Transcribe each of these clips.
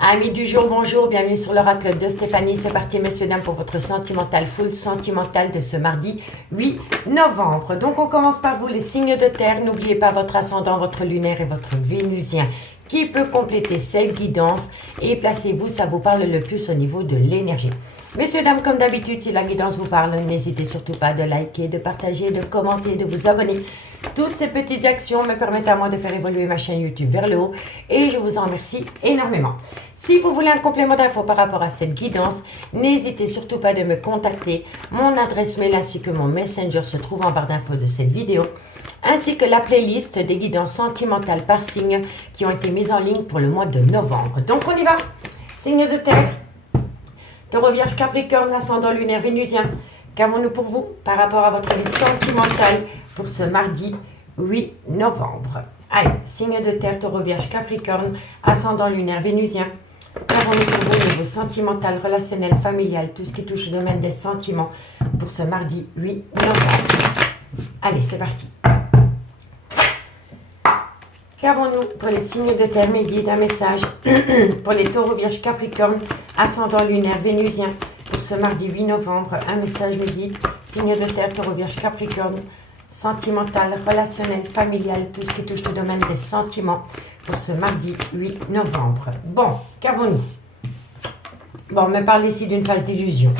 Amis du jour, bonjour, bienvenue sur l'oracle de Stéphanie. C'est parti, messieurs, dames, pour votre sentimental full sentimental de ce mardi 8 novembre. Donc, on commence par vous, les signes de terre. N'oubliez pas votre ascendant, votre lunaire et votre vénusien qui peut compléter cette guidance. Et placez-vous, ça vous parle le plus au niveau de l'énergie. Messieurs, dames, comme d'habitude, si la guidance vous parle, n'hésitez surtout pas de liker, de partager, de commenter, de vous abonner. Toutes ces petites actions me permettent à moi de faire évoluer ma chaîne YouTube vers le haut et je vous en remercie énormément. Si vous voulez un complément d'infos par rapport à cette guidance, n'hésitez surtout pas de me contacter. Mon adresse mail ainsi que mon messenger se trouve en barre d'infos de cette vidéo, ainsi que la playlist des guidances sentimentales par signe qui ont été mises en ligne pour le mois de novembre. Donc on y va. Signe de terre, Taureau, Vierge, Capricorne, ascendant lunaire vénusien. Qu'avons-nous pour vous par rapport à votre vie sentimentale pour ce mardi 8 novembre? Allez, signe de terre, Taureau, Vierge, Capricorne, ascendant lunaire vénusien. Qu'avons-nous pour vous au niveau sentimental, relationnel, familial, tout ce qui touche au domaine des sentiments pour ce mardi 8 novembre? Allez, c'est parti. Qu'avons-nous pour les signes de terre, mes guides, un message pour les Taureaux, Vierge, Capricorne, ascendant lunaire vénusien pour ce mardi 8 novembre? Un message, mes guides, signe de terre, Taureau, Vierge, Capricorne, sentimental, relationnel, familial, tout ce qui touche au domaine des sentiments pour ce mardi 8 novembre. Bon, qu'avons-nous? Bon, on me parle ici d'une phase d'illusion.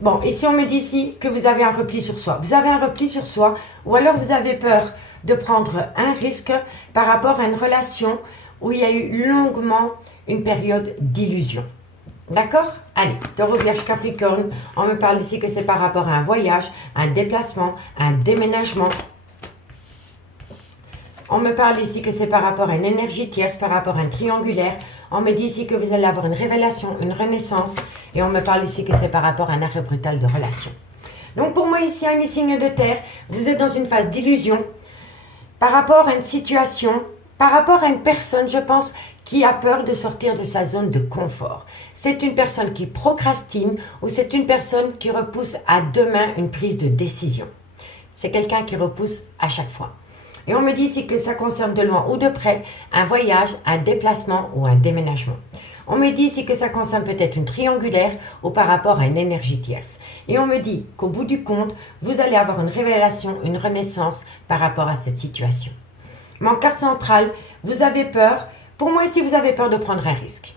Bon, ici on me dit ici que vous avez un repli sur soi. Vous avez un repli sur soi ou alors vous avez peur de prendre un risque par rapport à une relation où il y a eu longuement une période d'illusion. D'accord? Allez, Taureau, Vierge, Capricorne, on me parle ici que c'est par rapport à un voyage, un déplacement, un déménagement. On me parle ici que c'est par rapport à une énergie tierce, par rapport à un triangulaire. On me dit ici que vous allez avoir une révélation, une renaissance. Et on me parle ici que c'est par rapport à un arrêt brutal de relation. Donc pour moi ici, amis signes de terre, vous êtes dans une phase d'illusion par rapport à une situation, par rapport à une personne, je pense, qui a peur de sortir de sa zone de confort. C'est une personne qui procrastine ou c'est une personne qui repousse à demain une prise de décision. C'est quelqu'un qui repousse à chaque fois. Et on me dit ici que ça concerne de loin ou de près un voyage, un déplacement ou un déménagement. On me dit ici que ça concerne peut-être une triangulaire ou par rapport à une énergie tierce. Et on me dit qu'au bout du compte, vous allez avoir une révélation, une renaissance par rapport à cette situation. Mais en carte centrale, vous avez peur. Pour moi ici, vous avez peur de prendre un risque.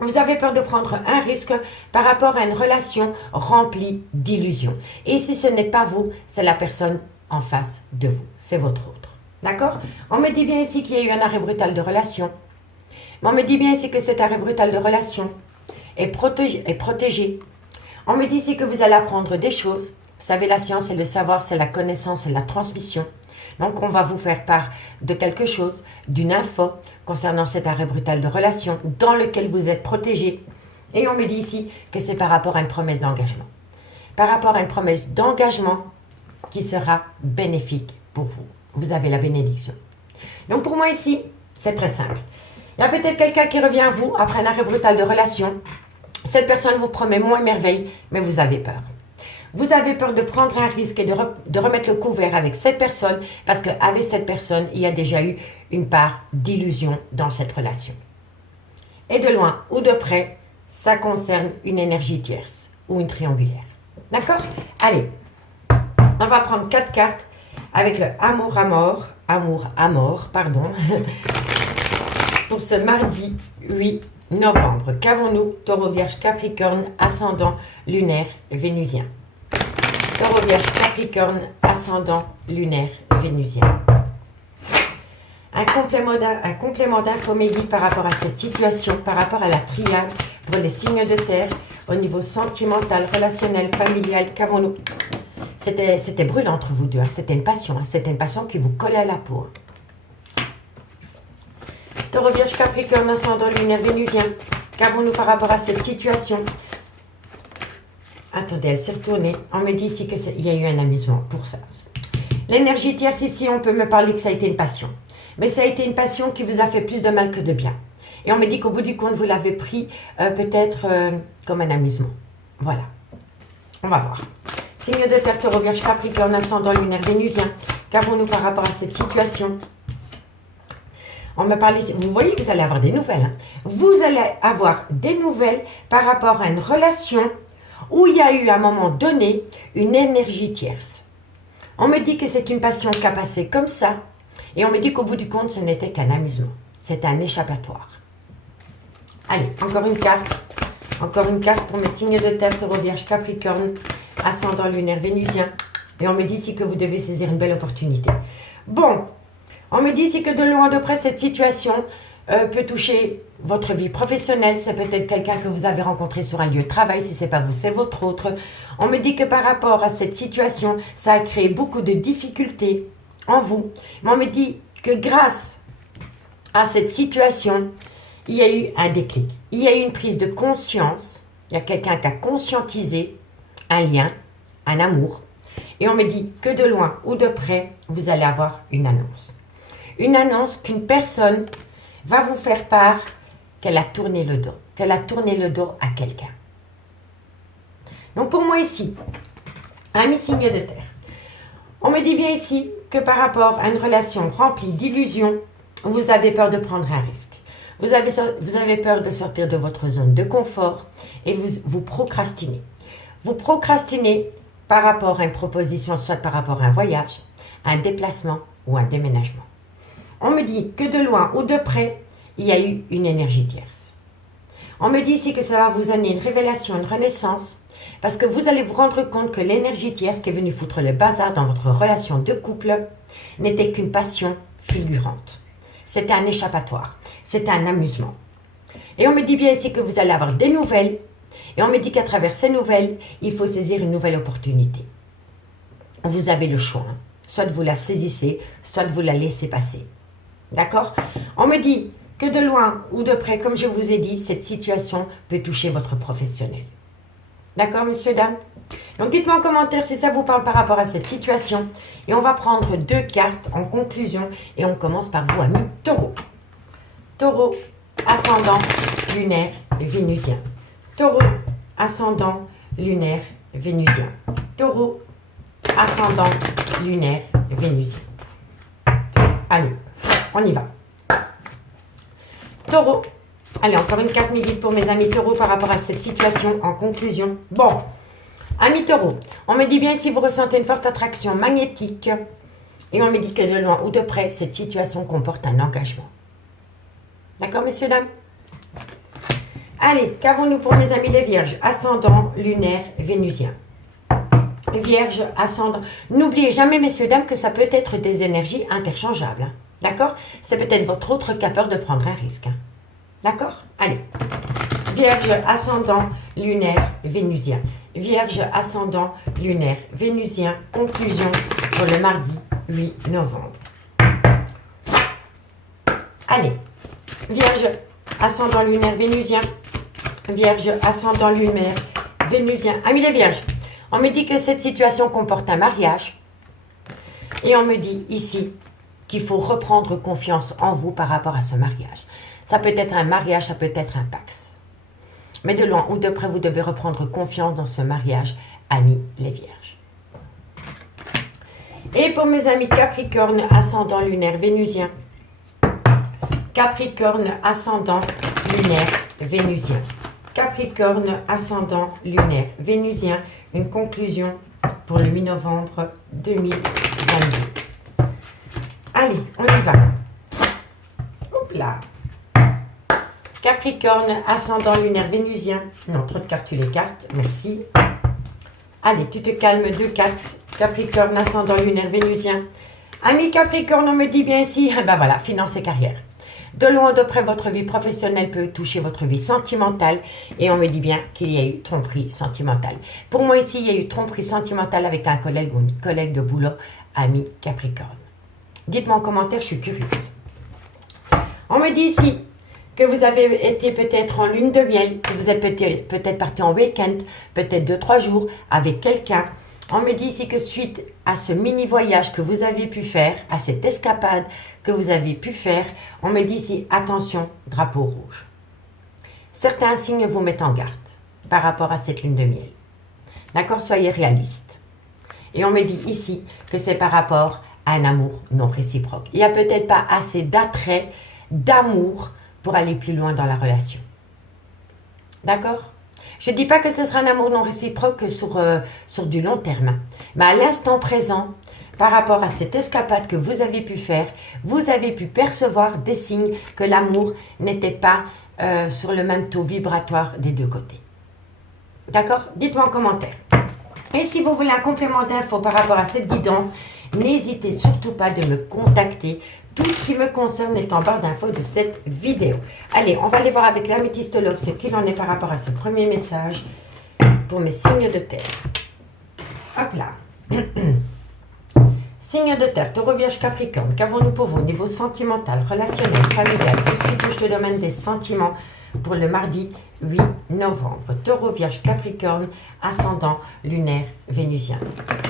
Vous avez peur de prendre un risque par rapport à une relation remplie d'illusions. Et si ce n'est pas vous, c'est la personne en face de vous. C'est votre autre. D'accord? On me dit bien ici qu'il y a eu un arrêt brutal de relation. Mais on me dit bien ici que cet arrêt brutal de relation est protégé. On me dit ici que vous allez apprendre des choses. Vous savez, la science, c'est le savoir, c'est la connaissance, c'est la transmission. Donc, on va vous faire part de quelque chose, d'une info concernant cet arrêt brutal de relation dans lequel vous êtes protégé. Et on me dit ici que c'est par rapport à une promesse d'engagement. Par rapport à une promesse d'engagement qui sera bénéfique pour vous. Vous avez la bénédiction. Donc, pour moi ici, c'est très simple. Il y a peut-être quelqu'un qui revient à vous après un arrêt brutal de relation. Cette personne vous promet moins merveille, mais vous avez peur. Vous avez peur de prendre un risque et de remettre le couvert avec cette personne parce qu'avec cette personne, il y a déjà eu une part d'illusion dans cette relation. Et de loin ou de près, ça concerne une énergie tierce ou une triangulaire. D'accord? Allez, on va prendre 4 cartes avec le amour à mort, pour ce mardi 8 novembre. Qu'avons-nous? Taureau, Vierge, Capricorne, ascendant lunaire vénusien. Taureau, Vierge, Capricorne, ascendant lunaire vénusien. Un complément d'info médic par rapport à cette situation, par rapport à la triade pour les signes de terre, au niveau sentimental, relationnel, familial. Qu'avons-nous? C'était brûlant entre vous deux, hein. C'était une passion, hein. C'était une passion qui vous collait à la peau. Taureau, Vierge, Capricorne, ascendant lunaire vénusien. Qu'avons-nous par rapport à cette situation? Attendez, elle s'est retournée. On me dit ici qu'il y a eu un amusement pour ça. L'énergie tierce ici, on peut me parler que ça a été une passion. Mais ça a été une passion qui vous a fait plus de mal que de bien. Et on me dit qu'au bout du compte, vous l'avez pris peut-être comme un amusement. Voilà. On va voir. Signe de terre, Taureau, Vierge, Capricorne, ascendant lunaire vénusien. Qu'avons-nous par rapport à cette situation? On me parle ici, vous voyez que vous allez avoir des nouvelles. Hein. Vous allez avoir des nouvelles par rapport à une relation où il y a eu à un moment donné une énergie tierce. On me dit que c'est une passion qui a passé comme ça. Et on me dit qu'au bout du compte, ce n'était qu'un amusement. C'était un échappatoire. Allez, encore une carte. Encore une carte pour mes signes de terre, Taureau, Vierge, Capricorne, ascendant lunaire vénusien. Et on me dit ici que vous devez saisir une belle opportunité. Bon, on me dit ici que de loin de près, cette situation peut toucher votre vie professionnelle. C'est peut-être quelqu'un que vous avez rencontré sur un lieu de travail. Si ce n'est pas vous, c'est votre autre. On me dit que par rapport à cette situation, ça a créé beaucoup de difficultés en vous. Mais on me dit que grâce à cette situation, il y a eu un déclic. Il y a eu une prise de conscience. Il y a quelqu'un qui a conscientisé un lien, un amour. Et on me dit que de loin ou de près, vous allez avoir une annonce. Une annonce qu'une personne va vous faire part qu'elle a tourné le dos. Qu'elle a tourné le dos à quelqu'un. Donc pour moi ici, ami signe de terre, on me dit bien ici que par rapport à une relation remplie d'illusions, vous avez peur de prendre un risque. Vous avez peur de sortir de votre zone de confort et vous procrastinez. Vous procrastinez par rapport à une proposition, soit par rapport à un voyage, un déplacement ou un déménagement. On me dit que de loin ou de près, il y a eu une énergie tierce. On me dit ici que ça va vous amener une révélation, une renaissance, parce que vous allez vous rendre compte que l'énergie tierce qui est venue foutre le bazar dans votre relation de couple n'était qu'une passion figurante. C'était un échappatoire, c'était un amusement. Et on me dit bien ici que vous allez avoir des nouvelles, et on me dit qu'à travers ces nouvelles, il faut saisir une nouvelle opportunité. Vous avez le choix, hein. Soit vous la saisissez, soit vous la laissez passer. D'accord? On me dit que de loin ou de près, comme je vous ai dit, cette situation peut toucher votre professionnel. D'accord, messieurs, dames? Donc, dites-moi en commentaire si ça vous parle par rapport à cette situation. Et on va prendre 2 cartes en conclusion. Et on commence par vous, amis Taureau. Taureau, ascendant, lunaire, vénusien. Taureau, ascendant, lunaire, vénusien. Taureau, ascendant, lunaire, vénusien. Allez, on y va. Taureau. Allez, encore une carte midi pour mes amis taureaux par rapport à cette situation en conclusion. Bon, amis taureaux, on me dit bien si vous ressentez une forte attraction magnétique et on me dit que de loin ou de près, cette situation comporte un engagement. D'accord, messieurs, dames? Allez, qu'avons-nous pour mes amis les vierges? Ascendant, lunaire, vénusien. Vierge, ascendant. N'oubliez jamais, messieurs, dames, que ça peut être des énergies interchangeables. Hein. D'accord? C'est peut-être votre autre qui a peur de prendre un risque. Hein. D'accord? Allez. Vierge, ascendant, lunaire, vénusien. Vierge, ascendant, lunaire, vénusien. Conclusion pour le mardi 8 novembre. Allez. Vierge, ascendant, lunaire, vénusien. Vierge, ascendant, lunaire, vénusien. Amis les vierges, on me dit que cette situation comporte un mariage. Et on me dit ici qu'il faut reprendre confiance en vous par rapport à ce mariage. Ça peut être un mariage, ça peut être un pax. Mais de loin ou de près, vous devez reprendre confiance dans ce mariage, amis les vierges. Et pour mes amis Capricorne, ascendant lunaire vénusien. Capricorne, ascendant lunaire vénusien. Capricorne, ascendant lunaire vénusien. Une conclusion pour le 8 novembre 2022. Allez, on y va. Hop là. Capricorne, ascendant lunaire vénusien. Non, trop de cartes, tu les cartes. Merci. Allez, tu te calmes, 2 cartes. Capricorne, ascendant lunaire vénusien. Ami Capricorne, on me dit bien ici, ben voilà, finance et carrière. De loin ou de près, votre vie professionnelle peut toucher votre vie sentimentale. Et on me dit bien qu'il y a eu tromperie sentimentale. Pour moi ici, il y a eu tromperie sentimentale avec un collègue ou une collègue de boulot, ami Capricorne. Dites-moi en commentaire, je suis curieuse. On me dit ici que vous avez été peut-être en lune de miel, que vous êtes peut-être parti en week-end, peut-être 2-3 jours avec quelqu'un. On me dit ici que suite à ce mini-voyage que vous avez pu faire, à cette escapade que vous avez pu faire, on me dit ici, attention, drapeau rouge. Certains signes vous mettent en garde par rapport à cette lune de miel. D'accord? Soyez réaliste. Et on me dit ici que c'est par rapport à un amour non réciproque. Il n'y a peut-être pas assez d'attrait d'amour pour aller plus loin dans la relation. D'accord? Je ne dis pas que ce sera un amour non réciproque sur du long terme. Mais à l'instant présent, par rapport à cette escapade que vous avez pu faire, vous avez pu percevoir des signes que l'amour n'était pas sur le même taux vibratoire des deux côtés. D'accord? Dites-moi en commentaire. Et si vous voulez un complément d'infos par rapport à cette guidance, n'hésitez surtout pas de me contacter. Tout ce qui me concerne est en barre d'infos de cette vidéo. Allez, on va aller voir avec l'améthystologue ce qu'il en est par rapport à ce premier message pour mes signes de terre. Hop là. Signe de terre, Taureau, Vierge, Capricorne. Qu'avons-nous pour vous au niveau sentimental, relationnel, familial, tout ce qui touche le domaine des sentiments pour le mardi 8 novembre. Taureau, Vierge, Capricorne, ascendant lunaire vénusien.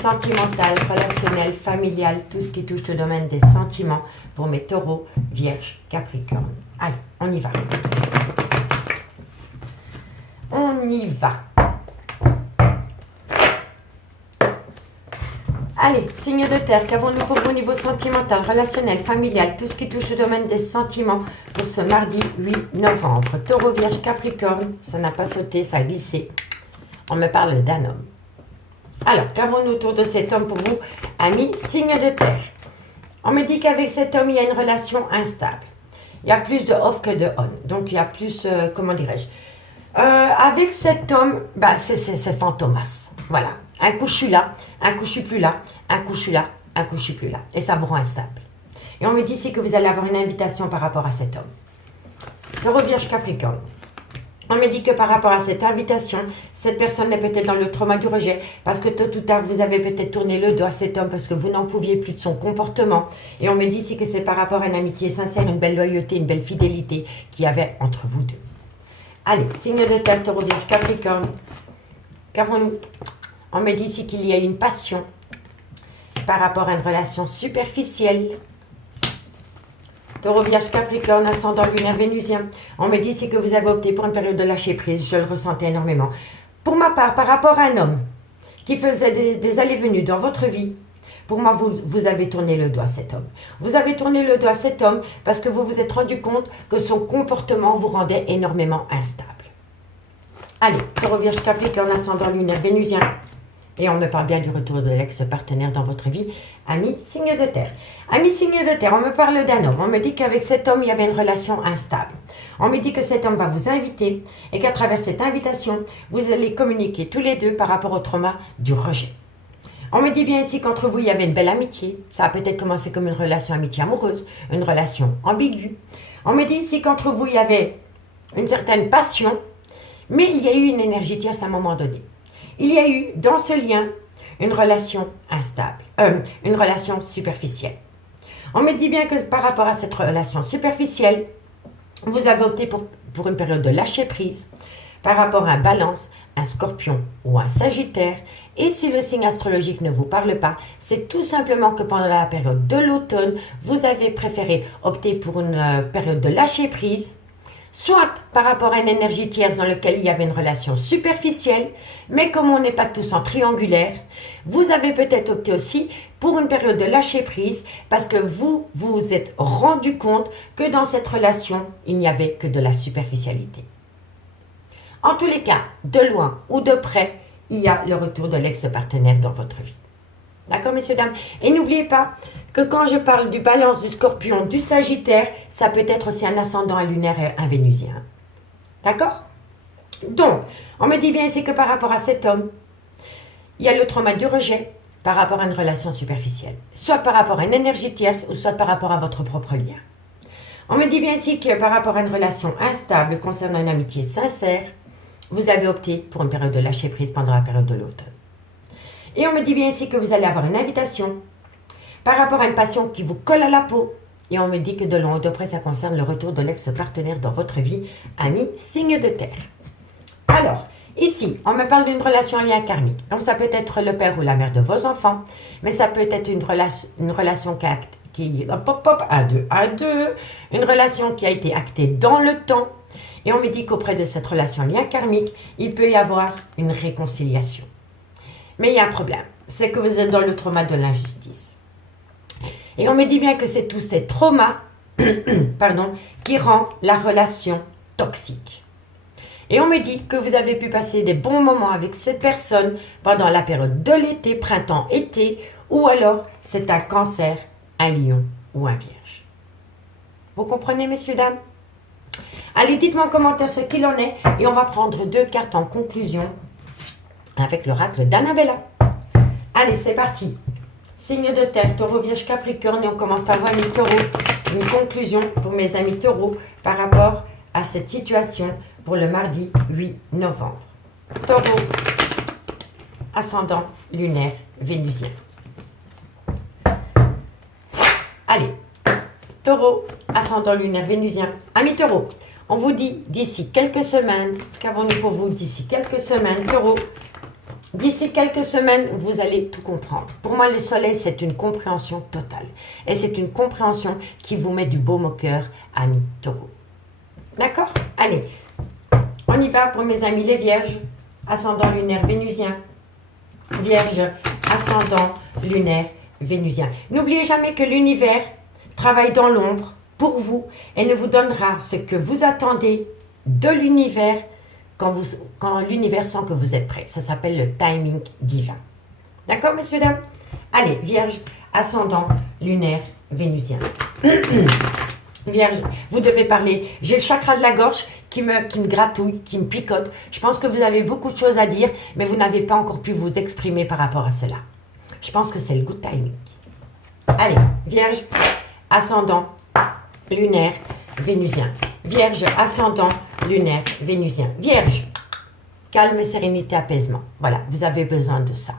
Sentimental, relationnel, familial, tout ce qui touche le domaine des sentiments pour mes taureaux, Vierge, Capricorne. Allez, on y va. On y va. Allez, signe de terre, qu'avons-nous pour vous au niveau sentimental, relationnel, familial, tout ce qui touche le domaine des sentiments pour ce mardi 8 novembre. Taureau, Vierge, Capricorne, ça n'a pas sauté, ça a glissé. On me parle d'un homme. Alors, qu'avons-nous autour de cet homme pour vous, amis, signe de terre? On me dit qu'avec cet homme, il y a une relation instable. Il y a plus de off que de on. Donc, il y a plus, comment dirais-je, avec cet homme, bah, c'est fantomas. Voilà. Un coup, je suis là, un coup, je suis plus là, un coup, je suis là, un coup, je suis plus là. Et ça vous rend instable. Et on me dit ici que vous allez avoir une invitation par rapport à cet homme. Taureau, Vierge, Capricorne. On me dit que par rapport à cette invitation, cette personne est peut-être dans le trauma du rejet parce que tôt ou tard, vous avez peut-être tourné le dos à cet homme parce que vous n'en pouviez plus de son comportement. Et on me dit ici que c'est par rapport à une amitié sincère, une belle loyauté, une belle fidélité qu'il y avait entre vous deux. Allez, signe de terre, Taureau, Vierge, Capricorne. Qu'avons-nous? On me dit ici qu'il y a une passion par rapport à une relation superficielle. Taureau, Vierge, Capricorne, ascendant lunaire vénusien. On me dit ici que vous avez opté pour une période de lâcher prise. Je le ressentais énormément. Pour ma part, par rapport à un homme qui faisait des allées-venues dans votre vie, pour moi, vous avez tourné le dos à cet homme. Vous avez tourné le dos à cet homme parce que vous vous êtes rendu compte que son comportement vous rendait énormément instable. Allez, Taureau, Vierge, Capricorne, ascendant lunaire vénusien. Et on me parle bien du retour de l'ex-partenaire dans votre vie. Ami, signe de terre. Ami, signe de terre, on me parle d'un homme. On me dit qu'avec cet homme, il y avait une relation instable. On me dit que cet homme va vous inviter et qu'à travers cette invitation, vous allez communiquer tous les deux par rapport au trauma du rejet. On me dit bien ici qu'entre vous, il y avait une belle amitié. Ça a peut-être commencé comme une relation amitié amoureuse, une relation ambiguë. On me dit ici qu'entre vous, il y avait une certaine passion, mais il y a eu une énergie tierce à un moment donné. Il y a eu dans ce lien une relation instable, une relation superficielle. On me dit bien que par rapport à cette relation superficielle, vous avez opté pour une période de lâcher prise par rapport à un Balance, un Scorpion ou un Sagittaire. Et si le signe astrologique ne vous parle pas, c'est tout simplement que pendant la période de l'automne, vous avez préféré opter pour une période de lâcher prise, soit par rapport à une énergie tierce dans laquelle il y avait une relation superficielle, mais comme on n'est pas tous en triangulaire, vous avez peut-être opté aussi pour une période de lâcher prise parce que vous vous êtes rendu compte que dans cette relation, il n'y avait que de la superficialité. En tous les cas, de loin ou de près, il y a le retour de l'ex-partenaire dans votre vie. D'accord, messieurs, dames? Et n'oubliez pas que quand je parle du Balance, du Scorpion, du Sagittaire, ça peut être aussi un ascendant, un lunaire et un vénusien. D'accord? Donc, on me dit bien ici que par rapport à cet homme, il y a le trauma du rejet par rapport à une relation superficielle. Soit par rapport à une énergie tierce ou soit par rapport à votre propre lien. On me dit bien ici que par rapport à une relation instable concernant une amitié sincère, vous avez opté pour une période de lâcher prise pendant la période de l'automne. Et on me dit bien ici que vous allez avoir une invitation par rapport à une passion qui vous colle à la peau. Et on me dit que de loin ou de près, ça concerne le retour de l'ex-partenaire dans votre vie, ami, signe de terre. Alors, ici, on me parle d'une relation en lien karmique. Donc, ça peut être le père ou la mère de vos enfants, mais ça peut être une relation une relation qui a été actée dans le temps. Et on me dit qu'auprès de cette relation en lien karmique, il peut y avoir une réconciliation. Mais il y a un problème, c'est que vous êtes dans le trauma de l'injustice. Et on me dit bien que c'est tous ces traumas pardon, qui rend la relation toxique. Et on me dit que vous avez pu passer des bons moments avec cette personne pendant la période de l'été, printemps-été, ou alors c'est un cancer, un lion ou un vierge. Vous comprenez, messieurs, dames? Allez, dites-moi en commentaire ce qu'il en est et on va prendre 2 cartes en conclusion avec l'oracle d'Annabella. Allez, c'est parti. Signe de terre, taureau, vierge, capricorne et on commence par voir les taureaux. Une conclusion pour mes amis taureaux par rapport à cette situation pour le mardi 8 novembre. Taureau, ascendant lunaire vénusien. Allez, taureau, ascendant lunaire vénusien. Amis taureau, on vous dit d'ici quelques semaines, qu'avons-nous pour vous d'ici quelques semaines, taureau? D'ici quelques semaines, vous allez tout comprendre. Pour moi, le soleil, c'est une compréhension totale. Et c'est une compréhension qui vous met du baume au cœur, amis taureaux. D'accord? Allez, on y va pour mes amis les vierges, ascendant lunaire vénusien. Vierge, ascendant lunaire vénusien. N'oubliez jamais que l'univers travaille dans l'ombre pour vous et ne vous donnera ce que vous attendez de l'univers quand l'univers sent que vous êtes prêt. Ça s'appelle le timing divin. D'accord, messieurs, dames? Allez, vierge, ascendant lunaire vénusien. Vierge, vous devez parler. J'ai le chakra de la gorge qui me gratouille, qui me picote. Je pense que vous avez beaucoup de choses à dire, mais vous n'avez pas encore pu vous exprimer par rapport à cela. Je pense que c'est le good timing. Allez, vierge, ascendant lunaire vénusien. Vierge, ascendant lunaire vénusien. Vierge, calme, sérénité, apaisement. Voilà, vous avez besoin de ça.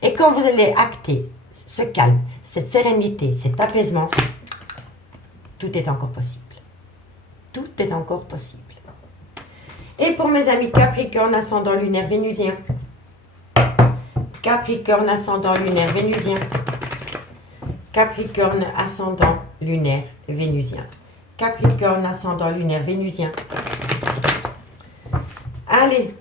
Et quand vous allez acter ce calme, cette sérénité, cet apaisement, tout est encore possible. Tout est encore possible. Et pour mes amis Capricorne, ascendant lunaire vénusien. Capricorne, ascendant lunaire vénusien. Capricorne, ascendant lunaire vénusien. Capricorne, ascendant lunaire vénusien. Allez.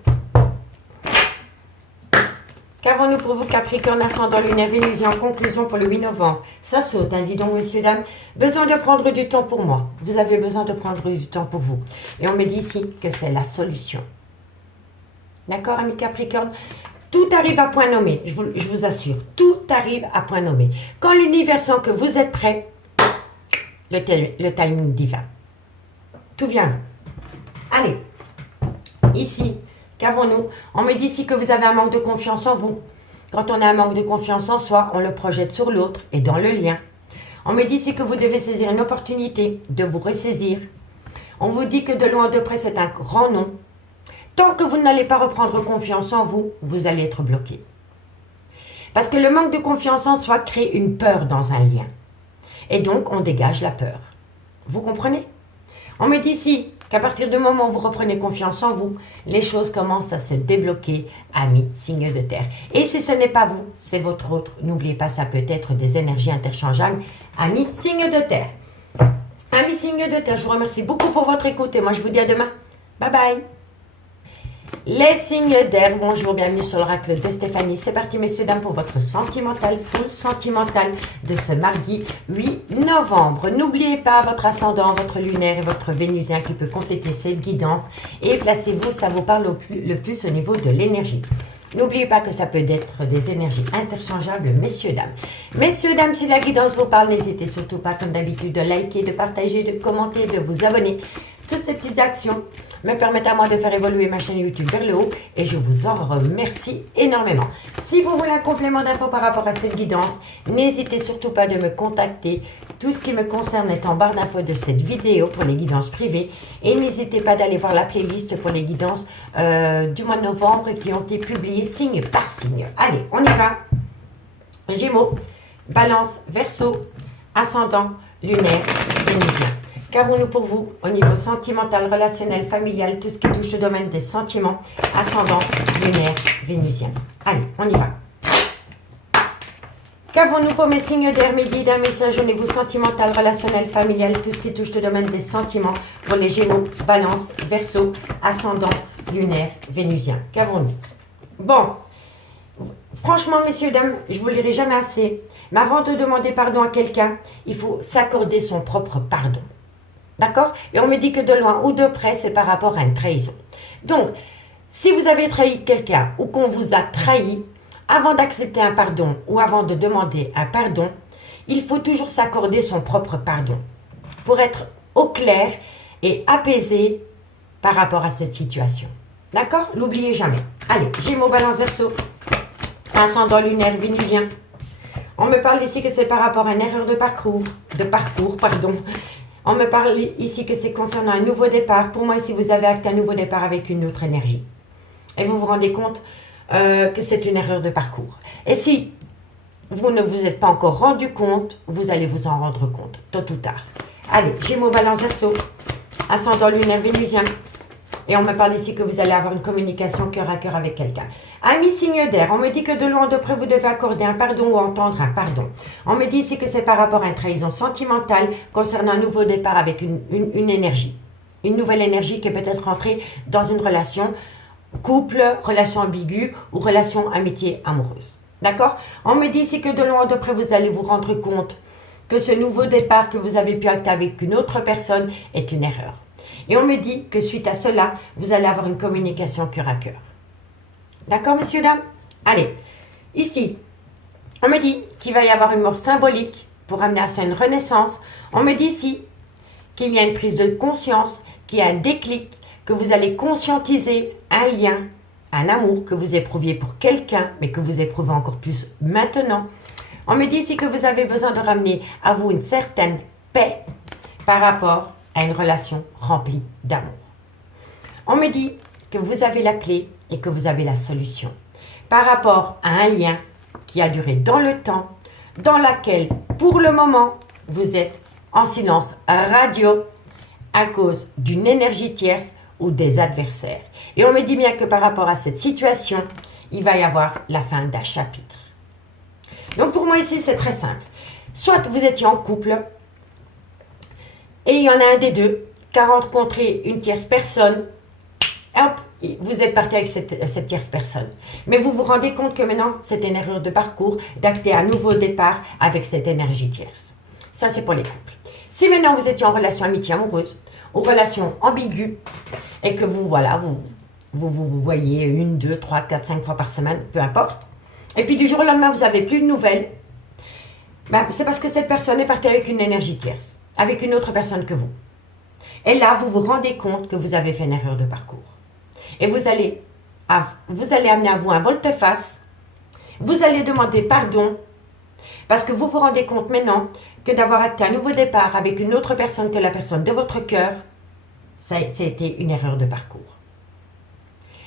Qu'avons-nous pour vous, Capricorne, ascendant lunaire vénusien, en conclusion pour le 8 novembre? Ça saute, hein, dis donc, messieurs, dames. Besoin de prendre du temps pour moi. Vous avez besoin de prendre du temps pour vous. Et on me dit ici que c'est la solution. D'accord, amis Capricorne? Tout arrive à point nommé, je vous assure. Tout arrive à point nommé. Quand l'univers sent que vous êtes prêt, le timing divin. Tout vient à vous. Allez, ici, qu'avons-nous? On me dit ici que vous avez un manque de confiance en vous. Quand on a un manque de confiance en soi, on le projette sur l'autre et dans le lien. On me dit ici que vous devez saisir une opportunité, de vous ressaisir. On vous dit que de loin de près, c'est un grand non. Tant que vous n'allez pas reprendre confiance en vous, vous allez être bloqué. Parce que le manque de confiance en soi crée une peur dans un lien. Et donc, on dégage la peur. Vous comprenez? On me dit ici qu'à partir du moment où vous reprenez confiance en vous, les choses commencent à se débloquer, amis, signes de terre. Et si ce n'est pas vous, c'est votre autre. N'oubliez pas, ça peut être des énergies interchangeables, amis, signes de terre. Amis, signes de terre, je vous remercie beaucoup pour votre écoute et moi, je vous dis à demain. Bye bye. Les signes d'air, bonjour, bienvenue sur l'oracle de Stéphanie. C'est parti, messieurs, dames, pour votre sentimental, full sentimental de ce mardi 8 novembre. N'oubliez pas votre ascendant, votre lunaire et votre vénusien qui peut compléter cette guidance. Et placez-vous, ça vous parle le plus au niveau de l'énergie. N'oubliez pas que ça peut être des énergies interchangeables, messieurs, dames. Messieurs, dames, si la guidance vous parle, n'hésitez surtout pas, comme d'habitude, de liker, de partager, de commenter, de vous abonner. Toutes ces petites actions me permettent à moi de faire évoluer ma chaîne YouTube vers le haut et je vous en remercie énormément. Si vous voulez un complément d'infos par rapport à cette guidance, n'hésitez surtout pas de me contacter. Tout ce qui me concerne est en barre d'infos de cette vidéo pour les guidances privées. Et n'hésitez pas d'aller voir la playlist pour les guidances du mois de novembre qui ont été publiées signe par signe. Allez, on y va. Gémeaux, Balance, Verseau, Ascendant, Lunaire, Vénusien. Qu'avons-nous pour vous au niveau sentimental, relationnel, familial, tout ce qui touche le domaine des sentiments, ascendant, lunaire, vénusien. Allez, on y va. Qu'avons-nous pour mes signes d'air, mes guides, un message au niveau sentimental, relationnel, familial, tout ce qui touche le domaine des sentiments, pour les Gémeaux, Balance, Verseau, ascendant, lunaire, vénusien. Qu'avons-nous? Bon, franchement, messieurs, dames, je ne vous le dirai jamais assez. Mais avant de demander pardon à quelqu'un, il faut s'accorder son propre pardon. D'accord? Et on me dit que de loin ou de près, c'est par rapport à une trahison. Donc, si vous avez trahi quelqu'un ou qu'on vous a trahi, avant d'accepter un pardon ou avant de demander un pardon, il faut toujours s'accorder son propre pardon pour être au clair et apaisé par rapport à cette situation. D'accord? L'oubliez jamais. Allez, Gémeaux, Balance, Verseau, ascendant lunaire vénusien. On me parle ici que c'est par rapport à une erreur de parcours, pardon. On me parle ici que c'est concernant un nouveau départ. Pour moi, ici, vous avez acté un nouveau départ avec une autre énergie. Et vous vous rendez compte que c'est une erreur de parcours. Et si vous ne vous êtes pas encore rendu compte, vous allez vous en rendre compte, tôt ou tard. Allez, Gémeaux, Balance, Verseau, ascendant lunaire vénusien. Et on me parle ici que vous allez avoir une communication cœur à cœur avec quelqu'un. Ami signe d'air, on me dit que de loin de près, vous devez accorder un pardon ou entendre un pardon. On me dit ici que c'est par rapport à une trahison sentimentale concernant un nouveau départ avec une énergie. Une nouvelle énergie qui est peut-être rentrée dans une relation couple, relation ambiguë ou relation amitié amoureuse. D'accord? On me dit ici que de loin de près, vous allez vous rendre compte que ce nouveau départ que vous avez pu acter avec une autre personne est une erreur. Et on me dit que suite à cela, vous allez avoir une communication cœur à cœur. D'accord, messieurs, dames? Allez, ici, on me dit qu'il va y avoir une mort symbolique pour amener à ça une renaissance. On me dit ici qu'il y a une prise de conscience, qu'il y a un déclic, que vous allez conscientiser un lien, un amour que vous éprouviez pour quelqu'un, mais que vous éprouvez encore plus maintenant. On me dit ici que vous avez besoin de ramener à vous une certaine paix par rapport à une relation remplie d'amour. On me dit que vous avez la clé et que vous avez la solution par rapport à un lien qui a duré dans le temps, dans lequel, pour le moment, vous êtes en silence radio à cause d'une énergie tierce ou des adversaires. Et on me dit bien que par rapport à cette situation, il va y avoir la fin d'un chapitre. Donc pour moi ici, c'est très simple. Soit vous étiez en couple, et il y en a un des deux qui a rencontré une tierce personne. Hop, vous êtes parti avec cette tierce personne. Mais vous vous rendez compte que maintenant, c'est une erreur de parcours d'acter un nouveau départ avec cette énergie tierce. Ça, c'est pour les couples. Si maintenant vous étiez en relation amitié amoureuse ou relation ambiguë et que vous voyez 1, 2, 3, 4, 5 fois par semaine, peu importe. Et puis du jour au lendemain, vous n'avez plus de nouvelles. Ben, c'est parce que cette personne est partie avec une énergie tierce, avec une autre personne que vous. Et là, vous vous rendez compte que vous avez fait une erreur de parcours. Et vous allez amener à vous un volte-face. Vous allez demander pardon parce que vous vous rendez compte maintenant que d'avoir acté un nouveau départ avec une autre personne que la personne de votre cœur, ça a été une erreur de parcours.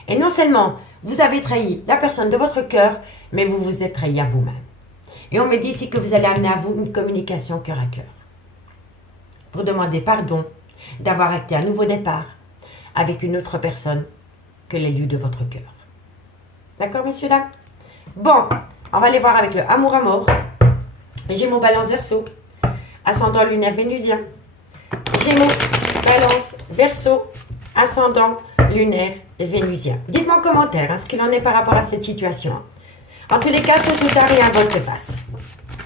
Et non seulement vous avez trahi la personne de votre cœur, mais vous vous êtes trahi à vous-même. Et on me dit ici que vous allez amener à vous une communication cœur à cœur pour demander pardon d'avoir acté un nouveau départ avec une autre personne que l'élu de votre cœur. D'accord, messieurs, dames? Bon, on va aller voir avec le amour à mort. Gémeaux, Balance, Verseau, ascendant lunaire vénusien. Gémeaux, Balance, Verseau, ascendant lunaire vénusien. Dites-moi en commentaire ce qu'il en est par rapport à cette situation. En tous les cas, tout ou tard, il y a un volte-face.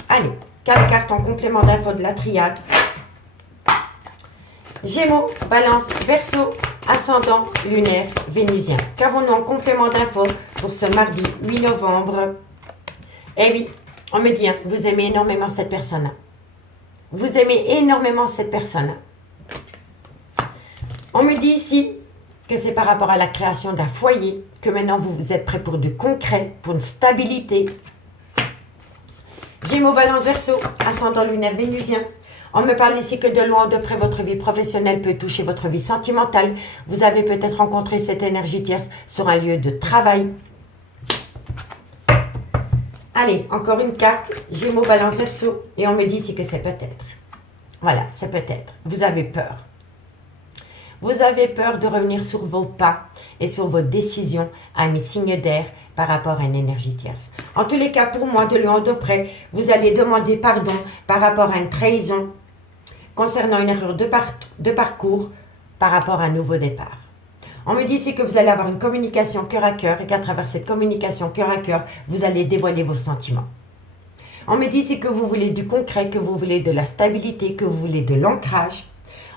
Allez, 4 cartes en complément d'info de la triade. Gémeaux, Balance, Verseau, ascendant lunaire vénusien. Qu'avons-nous en complément d'info pour ce mardi 8 novembre? Eh oui, on me dit, vous aimez énormément cette personne. Vous aimez énormément cette personne. On me dit ici que c'est par rapport à la création d'un foyer que maintenant vous êtes prêt pour du concret, pour une stabilité. Gémeaux, Balance, Verseau, ascendant lunaire vénusien. On me parle ici que de loin ou de près, votre vie professionnelle peut toucher votre vie sentimentale. Vous avez peut-être rencontré cette énergie tierce sur un lieu de travail. Allez, encore une carte. Gémeaux, Balance, Verseau. Et on me dit ici que c'est peut-être. Voilà, c'est peut-être. Vous avez peur. Vous avez peur de revenir sur vos pas et sur vos décisions à mes signes d'air par rapport à une énergie tierce. En tous les cas, pour moi, de loin ou de près, vous allez demander pardon par rapport à une trahison concernant une erreur de parcours par rapport à un nouveau départ. On me dit ici que vous allez avoir une communication cœur à cœur et qu'à travers cette communication cœur à cœur, vous allez dévoiler vos sentiments. On me dit ici que vous voulez du concret, que vous voulez de la stabilité, que vous voulez de l'ancrage.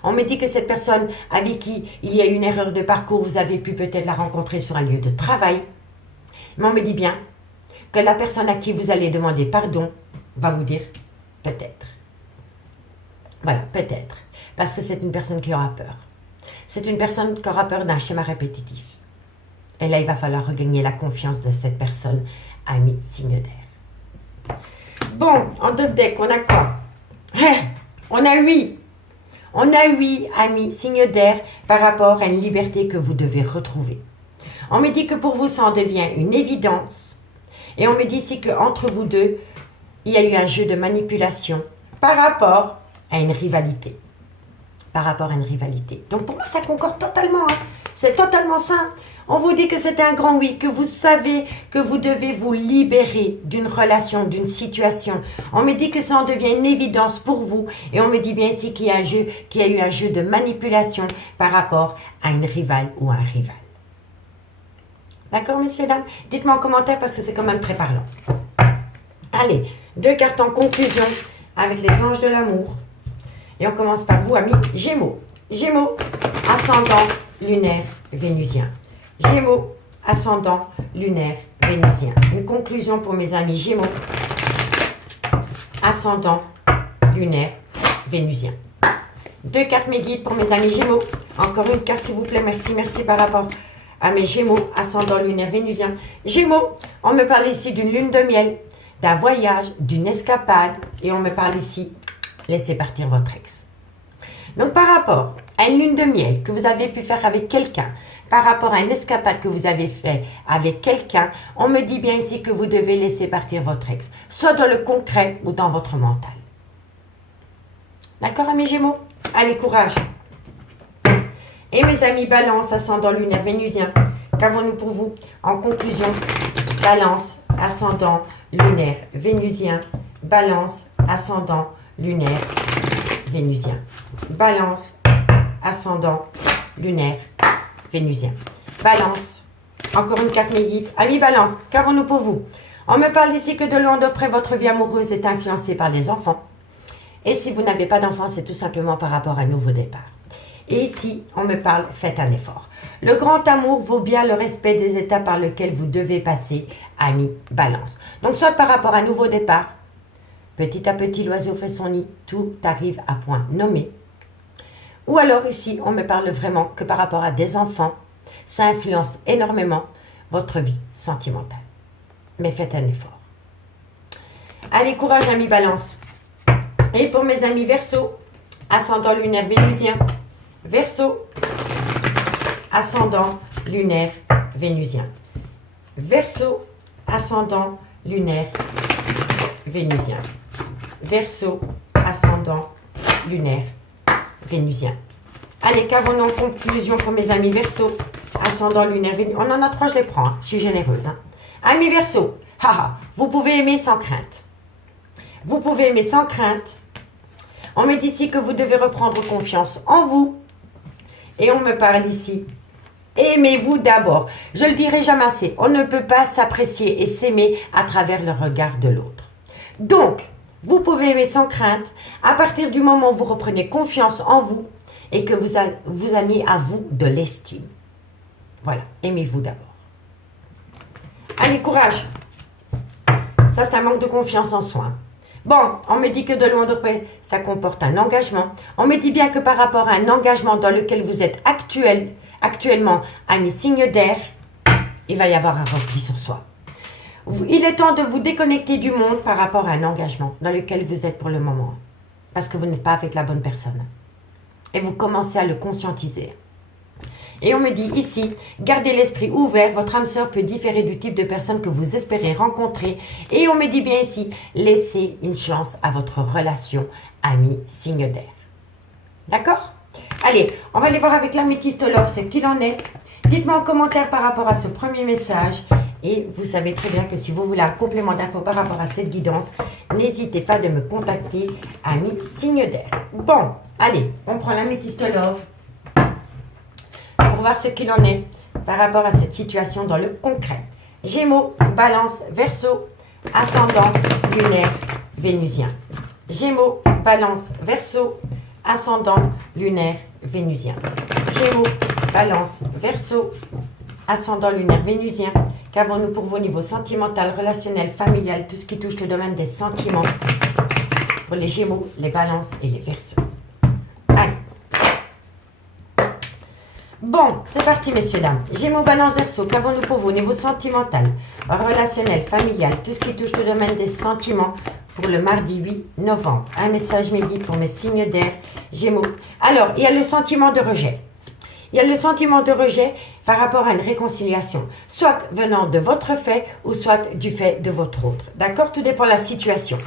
On me dit que cette personne avec qui il y a une erreur de parcours, vous avez pu peut-être la rencontrer sur un lieu de travail. Mais on me dit bien que la personne à qui vous allez demander pardon va vous dire peut-être. Voilà, peut-être. Parce que c'est une personne qui aura peur. C'est une personne qui aura peur d'un schéma répétitif. Et là, il va falloir regagner la confiance de cette personne, ami signe d'air. Bon, en d'autres decks, on a quoi? On a 8. On a 8 amis signe d'air par rapport à une liberté que vous devez retrouver. On me dit que pour vous, ça en devient une évidence. Et on me dit ici qu'entre vous deux, il y a eu un jeu de manipulation par rapport à une rivalité. Par rapport à une rivalité. Donc pour moi, ça concorde totalement. Hein. C'est totalement ça. On vous dit que c'est un grand oui, que vous savez que vous devez vous libérer d'une relation, d'une situation. On me dit que ça en devient une évidence pour vous. Et on me dit bien ici qu'il y a eu un jeu de manipulation par rapport à une rivale ou un rival. D'accord, messieurs, dames? Dites-moi en commentaire parce que c'est quand même très parlant. Allez, 2 cartes en conclusion avec les anges de l'amour. Et on commence par vous, amis Gémeaux. Gémeaux, ascendant lunaire vénusien. Gémeaux, ascendant lunaire vénusien. Une conclusion pour mes amis Gémeaux, ascendant lunaire vénusien. 2 cartes mes guides pour mes amis Gémeaux. Encore une carte s'il vous plaît, merci, merci par rapport à mes Gémeaux, ascendant lunaire vénusien. Gémeaux, on me parle ici d'une lune de miel, d'un voyage, d'une escapade. Et on me parle ici, laissez partir votre ex. Donc par rapport à une lune de miel que vous avez pu faire avec quelqu'un, par rapport à une escapade que vous avez fait avec quelqu'un, on me dit bien ici que vous devez laisser partir votre ex, soit dans le concret ou dans votre mental. D'accord, amis Gémeaux? Allez, courage! Et mes amis Balance, ascendant lunaire vénusien, qu'avons-nous pour vous? En conclusion, Balance, ascendant lunaire vénusien, Balance, ascendant lunaire vénusien. Balance, ascendant lunaire vénusien. Balance, encore une carte mes guides. Amis Balance, qu'avons-nous pour vous? On me parle ici que de loin de près, votre vie amoureuse est influencée par les enfants. Et si vous n'avez pas d'enfants, c'est tout simplement par rapport à un nouveau départ. Et ici, on me parle, faites un effort. Le grand amour vaut bien le respect des étapes par lesquelles vous devez passer, amis Balance. Donc, soit par rapport à un nouveau départ, petit à petit, l'oiseau fait son nid, tout arrive à point nommé. Ou alors ici, on me parle vraiment que par rapport à des enfants, ça influence énormément votre vie sentimentale. Mais faites un effort. Allez, courage, amis Balance. Et pour mes amis Verseau, ascendant lunaire vénusien, Verseau, ascendant lunaire vénusien. Verseau, ascendant lunaire vénusien. Verseau, ascendant lunaire vénusien. Allez, qu'avons-nous en conclusion pour mes amis Verseau, ascendant lunaire vénusien? On en a 3, je les prends, hein. Je suis généreuse. Hein. Amis Verseau, haha, vous pouvez aimer sans crainte. Vous pouvez aimer sans crainte. On me dit ici que vous devez reprendre confiance en vous. Et on me parle ici, aimez-vous d'abord. Je le dirai jamais assez, on ne peut pas s'apprécier et s'aimer à travers le regard de l'autre. Donc, vous pouvez aimer sans crainte à partir du moment où vous reprenez confiance en vous et que vous avez mis à vous de l'estime. Voilà, aimez-vous d'abord. Allez, courage. Ça, c'est un manque de confiance en soi. Bon, on me dit que de loin de près, ça comporte un engagement. On me dit bien que par rapport à un engagement dans lequel vous êtes actuellement, amis signe d'air, il va y avoir un repli sur soi. Il est temps de vous déconnecter du monde par rapport à un engagement dans lequel vous êtes pour le moment. Parce que vous n'êtes pas avec la bonne personne. Et vous commencez à le conscientiser. Et on me dit ici, gardez l'esprit ouvert, votre âme sœur peut différer du type de personne que vous espérez rencontrer. Et on me dit bien ici, laissez une chance à votre relation ami signe d'air. D'accord? Allez, on va aller voir avec l'améthyste Love ce qu'il en est. Dites-moi en commentaire par rapport à ce premier message. Et vous savez très bien que si vous voulez un complément d'infos par rapport à cette guidance, n'hésitez pas de me contacter, ami signe d'air. Bon, allez, on prend l'améthyste Love pour voir ce qu'il en est par rapport à cette situation dans le concret. Gémeaux, Balance, Verseau, ascendant lunaire vénusien. Gémeaux, Balance, Verseau, ascendant lunaire vénusien. Gémeaux, Balance, Verseau, ascendant lunaire vénusien. Qu'avons-nous pour vos niveaux sentimental, relationnel, familial, tout ce qui touche le domaine des sentiments pour les Gémeaux, les Balances et les Verseaux. Allez. Bon, c'est parti, messieurs, dames. Gémeaux, Balance, Verseau, qu'avons-nous pour vous niveau sentimental, relationnel, familial, tout ce qui touche le domaine des sentiments pour le mardi 8 novembre. Un message midi pour mes signes d'air, Gémeaux. Alors, il y a le sentiment de rejet. Il y a le sentiment de rejet par rapport à une réconciliation, soit venant de votre fait ou soit du fait de votre autre. D'accord? Tout dépend de la situation.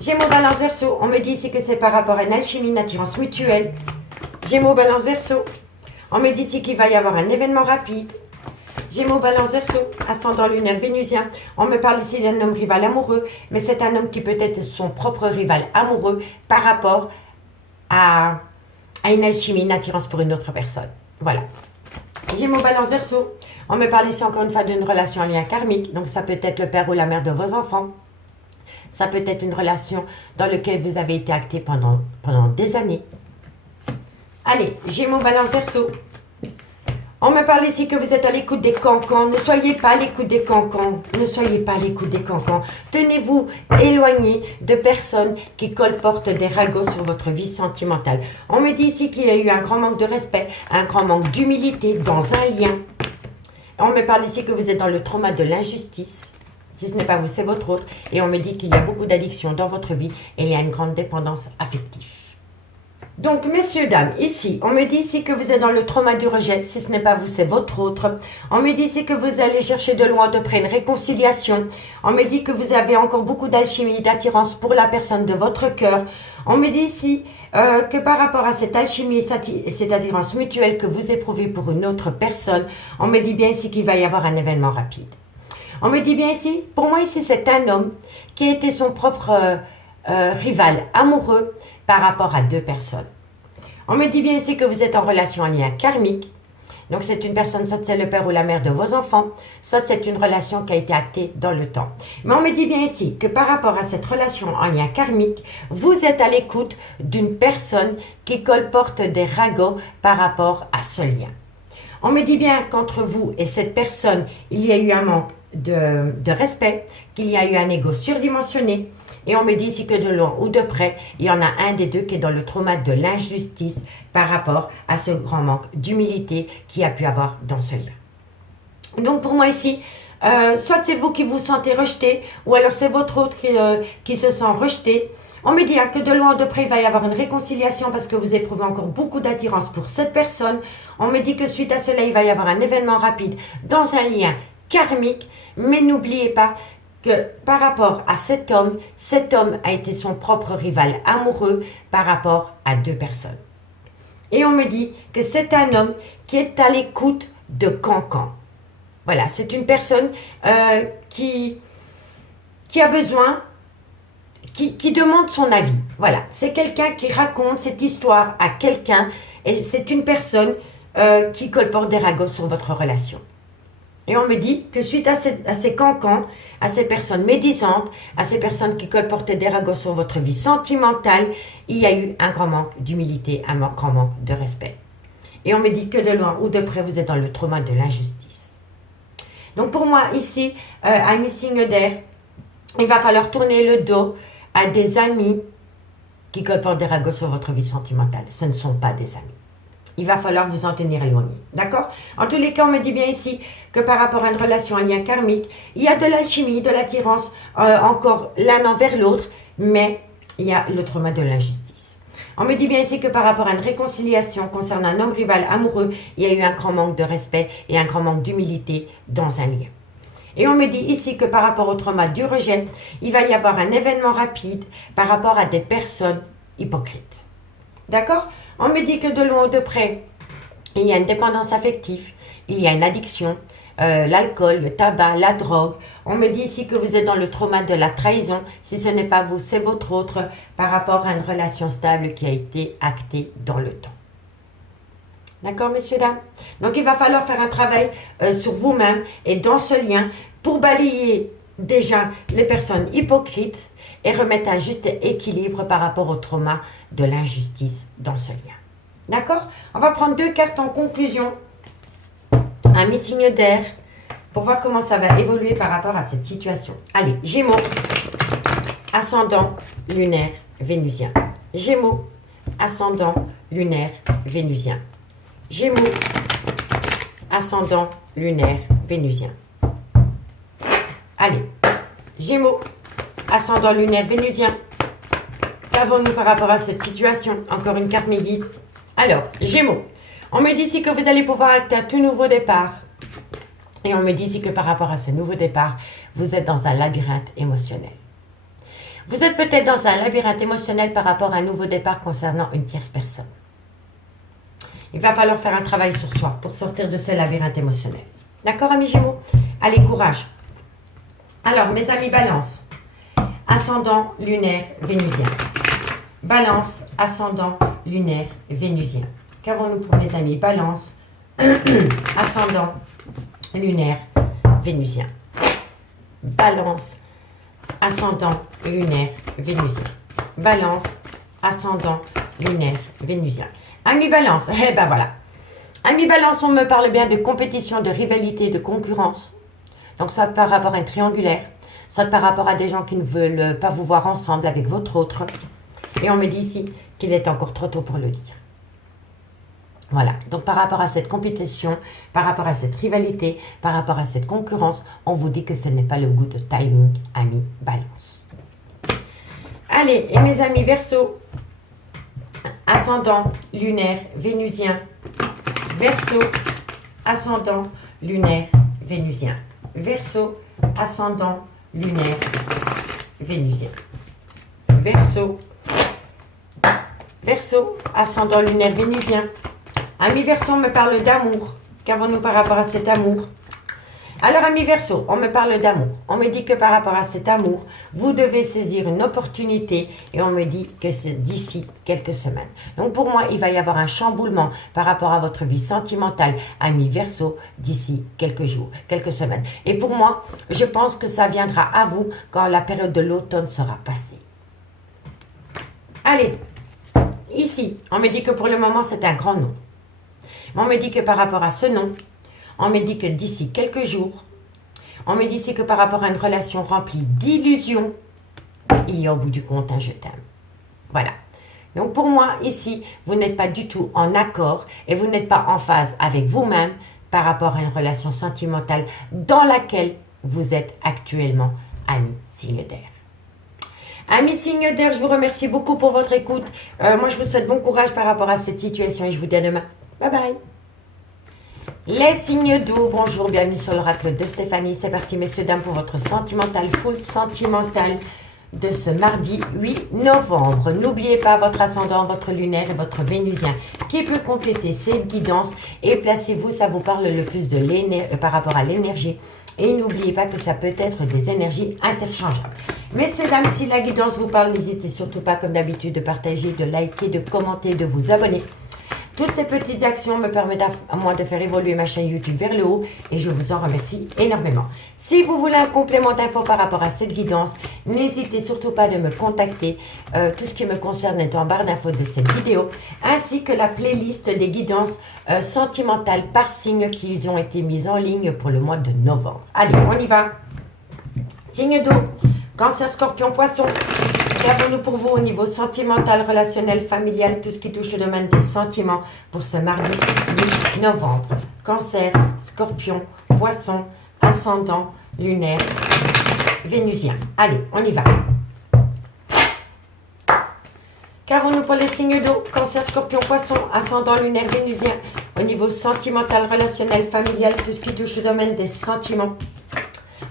Gémeaux, Balance, Verseau, on me dit ici que c'est par rapport à une alchimie, une attirance mutuelle. Gémeaux, Balance, Verseau, on me dit ici qu'il va y avoir un événement rapide. Gémeaux, Balance, Verseau, ascendant lunaire vénusien. On me parle ici d'un homme rival amoureux, mais c'est un homme qui peut être son propre rival amoureux par rapport à une alchimie, une attirance pour une autre personne. Voilà. Gémeaux, Balance, Verseau, on me parle ici encore une fois d'une relation en lien karmique. Donc ça peut être le père ou la mère de vos enfants. Ça peut être une relation dans laquelle vous avez été acté pendant des années. Allez, Gémeaux, Balance, Verseau. On me parle ici que vous êtes à l'écoute des cancans. Ne soyez pas à l'écoute des cancans. Ne soyez pas à l'écoute des cancans. Tenez-vous éloigné de personnes qui colportent des ragots sur votre vie sentimentale. On me dit ici qu'il y a eu un grand manque de respect, un grand manque d'humilité dans un lien. On me parle ici que vous êtes dans le trauma de l'injustice. Si ce n'est pas vous, c'est votre autre. Et on me dit qu'il y a beaucoup d'addictions dans votre vie et il y a une grande dépendance affective. Donc, messieurs, dames, ici, on me dit ici que vous êtes dans le trauma du rejet. Si ce n'est pas vous, c'est votre autre. On me dit ici que vous allez chercher de loin, de près, une réconciliation. On me dit que vous avez encore beaucoup d'alchimie, d'attirance pour la personne de votre cœur. On me dit ici que par rapport à cette alchimie et cette attirance mutuelle que vous éprouvez pour une autre personne, on me dit bien ici qu'il va y avoir un événement rapide. On me dit bien ici, pour moi ici, c'est un homme qui a été son propre rival amoureux par rapport à deux personnes. On me dit bien ici que vous êtes en relation en lien karmique. Donc c'est une personne, soit c'est le père ou la mère de vos enfants, soit c'est une relation qui a été actée dans le temps. Mais on me dit bien ici que par rapport à cette relation en lien karmique, vous êtes à l'écoute d'une personne qui colporte des ragots par rapport à ce lien. On me dit bien qu'entre vous et cette personne, il y a eu un manque de respect, qu'il y a eu un ego surdimensionné. Et on me dit ici que de loin ou de près, il y en a un des deux qui est dans le trauma de l'injustice par rapport à ce grand manque d'humilité qu'il y a pu avoir dans ce lien. Donc pour moi ici, soit c'est vous qui vous sentez rejeté, ou alors c'est votre autre qui se sent rejeté. On me dit que de loin ou de près, il va y avoir une réconciliation parce que vous éprouvez encore beaucoup d'attirance pour cette personne. On me dit que suite à cela, il va y avoir un événement rapide dans un lien karmique. Mais n'oubliez pas que par rapport à cet homme a été son propre rival amoureux par rapport à deux personnes. Et on me dit que c'est un homme qui est à l'écoute de cancan. Voilà, c'est une personne qui a besoin, qui demande son avis. Voilà, c'est quelqu'un qui raconte cette histoire à quelqu'un et c'est une personne qui colporte des ragots sur votre relation. Et on me dit que suite à ces cancans, à ces personnes médisantes, à ces personnes qui colportaient des ragots sur votre vie sentimentale, il y a eu un grand manque d'humilité, un grand manque de respect. Et on me dit que de loin ou de près, vous êtes dans le trauma de l'injustice. Donc pour moi, ici, à mes signes d'air, il va falloir tourner le dos à des amis qui colportent des ragots sur votre vie sentimentale. Ce ne sont pas des amis. Il va falloir vous en tenir éloigné. D'accord? En tous les cas, on me dit bien ici que par rapport à une relation, un lien karmique, il y a de l'alchimie, de l'attirance, encore l'un envers l'autre, mais il y a le trauma de l'injustice. On me dit bien ici que par rapport à une réconciliation concernant un homme rival amoureux, il y a eu un grand manque de respect et un grand manque d'humilité dans un lien. Et on me dit ici que par rapport au trauma du rejet, il va y avoir un événement rapide par rapport à des personnes hypocrites. D'accord? On me dit que de loin ou de près, il y a une dépendance affective, il y a une addiction, l'alcool, le tabac, la drogue. On me dit ici que vous êtes dans le trauma de la trahison. Si ce n'est pas vous, c'est votre autre par rapport à une relation stable qui a été actée dans le temps. D'accord, messieurs, dames? Donc, il va falloir faire un travail sur vous-même et dans ce lien pour balayer déjà les personnes hypocrites et remettre un juste équilibre par rapport au trauma de l'injustice dans ce lien. D'accord? On va prendre 2 cartes en conclusion. Un mi-signe d'air pour voir comment ça va évoluer par rapport à cette situation. Allez, Gémeaux, ascendant lunaire vénusien. Gémeaux, ascendant lunaire vénusien. Gémeaux, ascendant lunaire vénusien. Allez, Gémeaux, ascendant lunaire vénusien. Qu'avons-nous par rapport à cette situation? Encore une carte mes guides. Alors, Gémeaux, on me dit ici que vous allez pouvoir acter un tout nouveau départ. Et on me dit ici que par rapport à ce nouveau départ, vous êtes dans un labyrinthe émotionnel. Vous êtes peut-être dans un labyrinthe émotionnel par rapport à un nouveau départ concernant une tierce personne. Il va falloir faire un travail sur soi pour sortir de ce labyrinthe émotionnel. D'accord, amis Gémeaux? Allez, courage. Alors, mes amis Balance, ascendant lunaire vénusien. Balance, ascendant lunaire vénusien. Qu'avons-nous pour mes amis Balance, ascendant lunaire vénusien. Balance, ascendant lunaire vénusien. Balance, ascendant lunaire vénusien. Amis Balance, eh ben voilà. Amis Balance, on me parle bien de compétition, de rivalité, de concurrence. Donc soit par rapport à un triangulaire, soit par rapport à des gens qui ne veulent pas vous voir ensemble avec votre autre. Et on me dit ici qu'il est encore trop tôt pour le dire. Voilà, donc par rapport à cette compétition, par rapport à cette rivalité, par rapport à cette concurrence, on vous dit que ce n'est pas le goût de timing, amis Balance. Allez, et mes amis Verseau, ascendant lunaire vénusien. Verseau, ascendant lunaire vénusien. Verseau, ascendant lunaire vénusien. Verseau, Verseau, ascendant lunaire vénusien. Ami Verseau, on me parle d'amour. Qu'avons-nous par rapport à cet amour? Alors, ami Verseau, on me parle d'amour. On me dit que par rapport à cet amour, vous devez saisir une opportunité et on me dit que c'est d'ici quelques semaines. Donc, pour moi, il va y avoir un chamboulement par rapport à votre vie sentimentale, ami Verseau, d'ici quelques jours, quelques semaines. Et pour moi, je pense que ça viendra à vous quand la période de l'automne sera passée. Allez, ici, on me dit que pour le moment, c'est un grand nom. On me dit que par rapport à ce nom, on me dit que d'ici quelques jours, on me dit ici que par rapport à une relation remplie d'illusions, il y a au bout du compte un je t'aime. Voilà. Donc pour moi, ici, vous n'êtes pas du tout en accord et vous n'êtes pas en phase avec vous-même par rapport à une relation sentimentale dans laquelle vous êtes actuellement, ami signe d'air. Amis signe d'air, je vous remercie beaucoup pour votre écoute. Moi, je vous souhaite bon courage par rapport à cette situation et je vous dis à demain. Bye bye. Les signes d'eau, bonjour, bienvenue sur l'oracle de Stéphanie. C'est parti, messieurs, dames, pour votre sentimental, full sentimental de ce mardi 8 novembre. N'oubliez pas votre ascendant, votre lunaire et votre vénusien qui peut compléter cette guidance. Et placez-vous, ça vous parle le plus de par rapport à l'énergie. Et n'oubliez pas que ça peut être des énergies interchangeables. Messieurs, dames, si la guidance vous parle, n'hésitez surtout pas, comme d'habitude, de partager, de liker, de commenter, de vous abonner. Toutes ces petites actions me permettent à moi de faire évoluer ma chaîne YouTube vers le haut et je vous en remercie énormément. Si vous voulez un complément d'infos par rapport à cette guidance, n'hésitez surtout pas de me contacter. Tout ce qui me concerne est en barre d'infos de cette vidéo, ainsi que la playlist des guidances sentimentales par signe qui ont été mises en ligne pour le mois de novembre. Allez, on y va. Signe d'eau, Cancer, Scorpion, Poisson. Qu'avons-nous pour vous au niveau sentimental, relationnel, familial, tout ce qui touche le domaine des sentiments pour ce mardi 8 novembre. Cancer, Scorpion, Poisson, ascendant, lunaire, vénusien. Allez, on y va. Qu'avons-nous pour les signes d'eau? Cancer, Scorpion, Poisson, ascendant, lunaire, vénusien. Au niveau sentimental, relationnel, familial, tout ce qui touche le domaine des sentiments.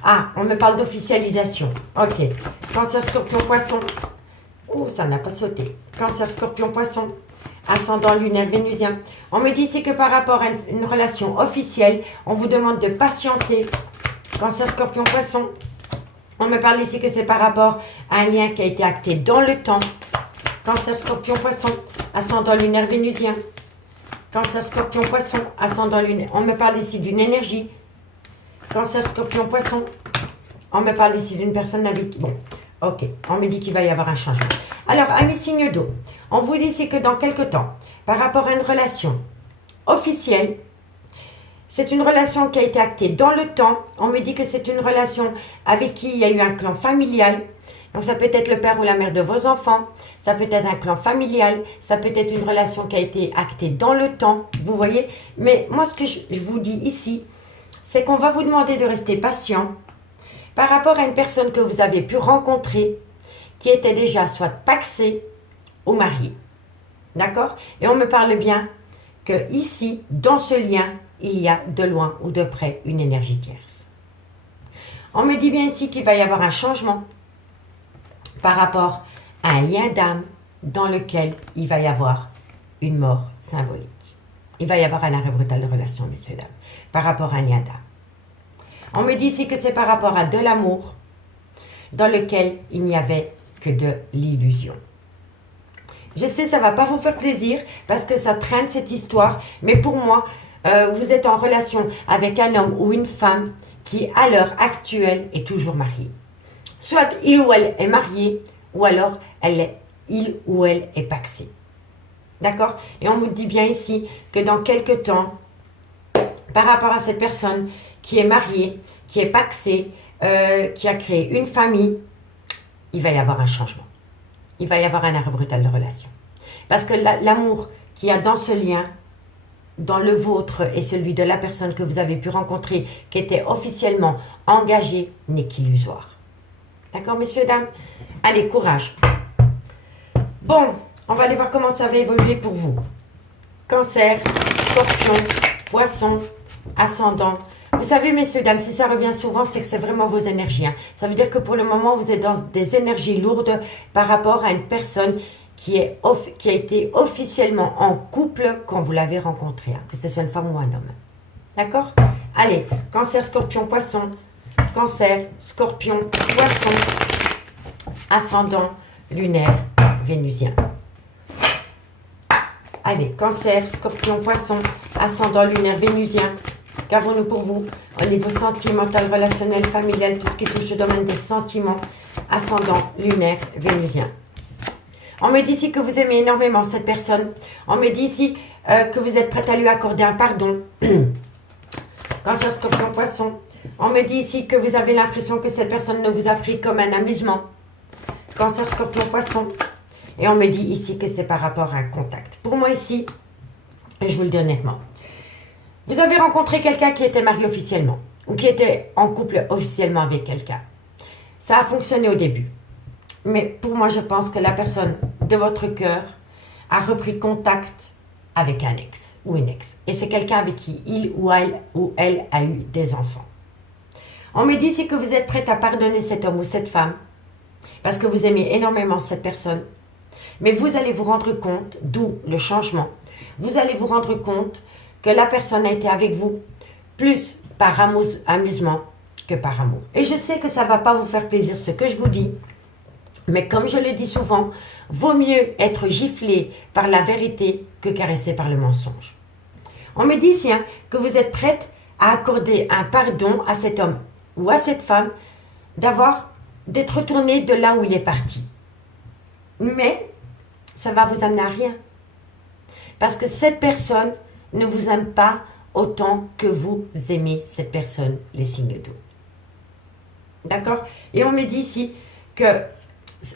Ah, on me parle d'officialisation. Ok. Cancer, Scorpion, Poisson. Oh, ça n'a pas sauté. Cancer, Scorpion, Poisson. Ascendant lunaire vénusien. On me dit ici que par rapport à une relation officielle, on vous demande de patienter. Cancer, Scorpion, Poisson. On me parle ici que c'est par rapport à un lien qui a été acté dans le temps. Cancer, Scorpion, Poisson. Ascendant lunaire vénusien. Cancer, Scorpion, Poisson. Ascendant lunaire. On me parle ici d'une énergie. Cancer, Scorpion, Poisson, On me parle ici d'une personne avec... Bon, ok, on me dit qu'il va y avoir un changement. Alors, amis signes d'eau, on vous dit ici que dans quelque temps, par rapport à une relation officielle, c'est une relation qui a été actée dans le temps. On me dit que c'est une relation avec qui il y a eu un clan familial. Donc ça peut être le père ou la mère de vos enfants. Ça peut être un clan familial. Ça peut être une relation qui a été actée dans le temps. Vous voyez? Mais moi, ce que je vous dis ici, c'est qu'on va vous demander de rester patient par rapport à une personne que vous avez pu rencontrer qui était déjà soit paxée ou mariée. D'accord? Et on me parle bien que ici, dans ce lien, il y a de loin ou de près une énergie tierce. On me dit bien ici qu'il va y avoir un changement par rapport à un lien d'âme dans lequel il va y avoir une mort symbolique. Il va y avoir un arrêt brutal de relation, messieurs, dames, par rapport à un lien d'âme. On me dit ici que c'est par rapport à de l'amour dans lequel il n'y avait que de l'illusion. Je sais, ça ne va pas vous faire plaisir parce que ça traîne cette histoire, mais pour moi, vous êtes en relation avec un homme ou une femme qui, à l'heure actuelle, est toujours marié. Soit il ou elle est marié, ou alors il ou elle est paxé. D'accord? Et on me dit bien ici que dans quelque temps, par rapport à cette personne qui est mariée, qui est paxée, qui a créé une famille, il va y avoir un changement. Il va y avoir un arrêt brutal de relation. Parce que l'amour qu'il y a dans ce lien, dans le vôtre et celui de la personne que vous avez pu rencontrer, qui était officiellement engagée, n'est qu'illusoire. D'accord, messieurs, dames? Allez, courage. Bon, on va aller voir comment ça va évoluer pour vous. Cancer, scorpion, poisson, ascendant. Vous savez, messieurs, dames, si ça revient souvent, c'est que c'est vraiment vos énergies. Hein. Ça veut dire que pour le moment, vous êtes dans des énergies lourdes par rapport à une personne qui a été officiellement en couple quand vous l'avez rencontré, hein, que ce soit une femme ou un homme. D'accord? Allez, cancer, scorpion, poisson, cancer, scorpion, poisson, ascendant, lunaire, vénusien. Allez, cancer, scorpion, poisson, ascendant, lunaire, vénusien. Qu'avons-nous pour vous au niveau sentimental, relationnel, familial, tout ce qui touche au domaine des sentiments, ascendant, lunaire, vénusien. On me dit ici que vous aimez énormément cette personne. On me dit ici que vous êtes prête à lui accorder un pardon. Cancer, scorpion, poisson. On me dit ici que vous avez l'impression que cette personne ne vous a pris comme un amusement. Cancer, scorpion, poisson. Et on me dit ici que c'est par rapport à un contact. Pour moi ici, et je vous le dis honnêtement, vous avez rencontré quelqu'un qui était marié officiellement ou qui était en couple officiellement avec quelqu'un. Ça a fonctionné au début. Mais pour moi, je pense que la personne de votre cœur a repris contact avec un ex ou une ex. Et c'est quelqu'un avec qui il ou elle a eu des enfants. On me dit ici que vous êtes prête à pardonner cet homme ou cette femme parce que vous aimez énormément cette personne. Mais vous allez vous rendre compte, d'où le changement, vous allez vous rendre compte que la personne a été avec vous plus par amusement que par amour. Et je sais que ça ne va pas vous faire plaisir ce que je vous dis, mais comme je le dis souvent, vaut mieux être giflé par la vérité que caressé par le mensonge. On me dit ici que vous êtes prête à accorder un pardon à cet homme ou à cette femme d'être retourné de là où il est parti. Mais ça va vous amener à rien. Parce que cette personne ne vous aime pas autant que vous aimez cette personne, les signes d'eau. D'accord? Et on me dit ici que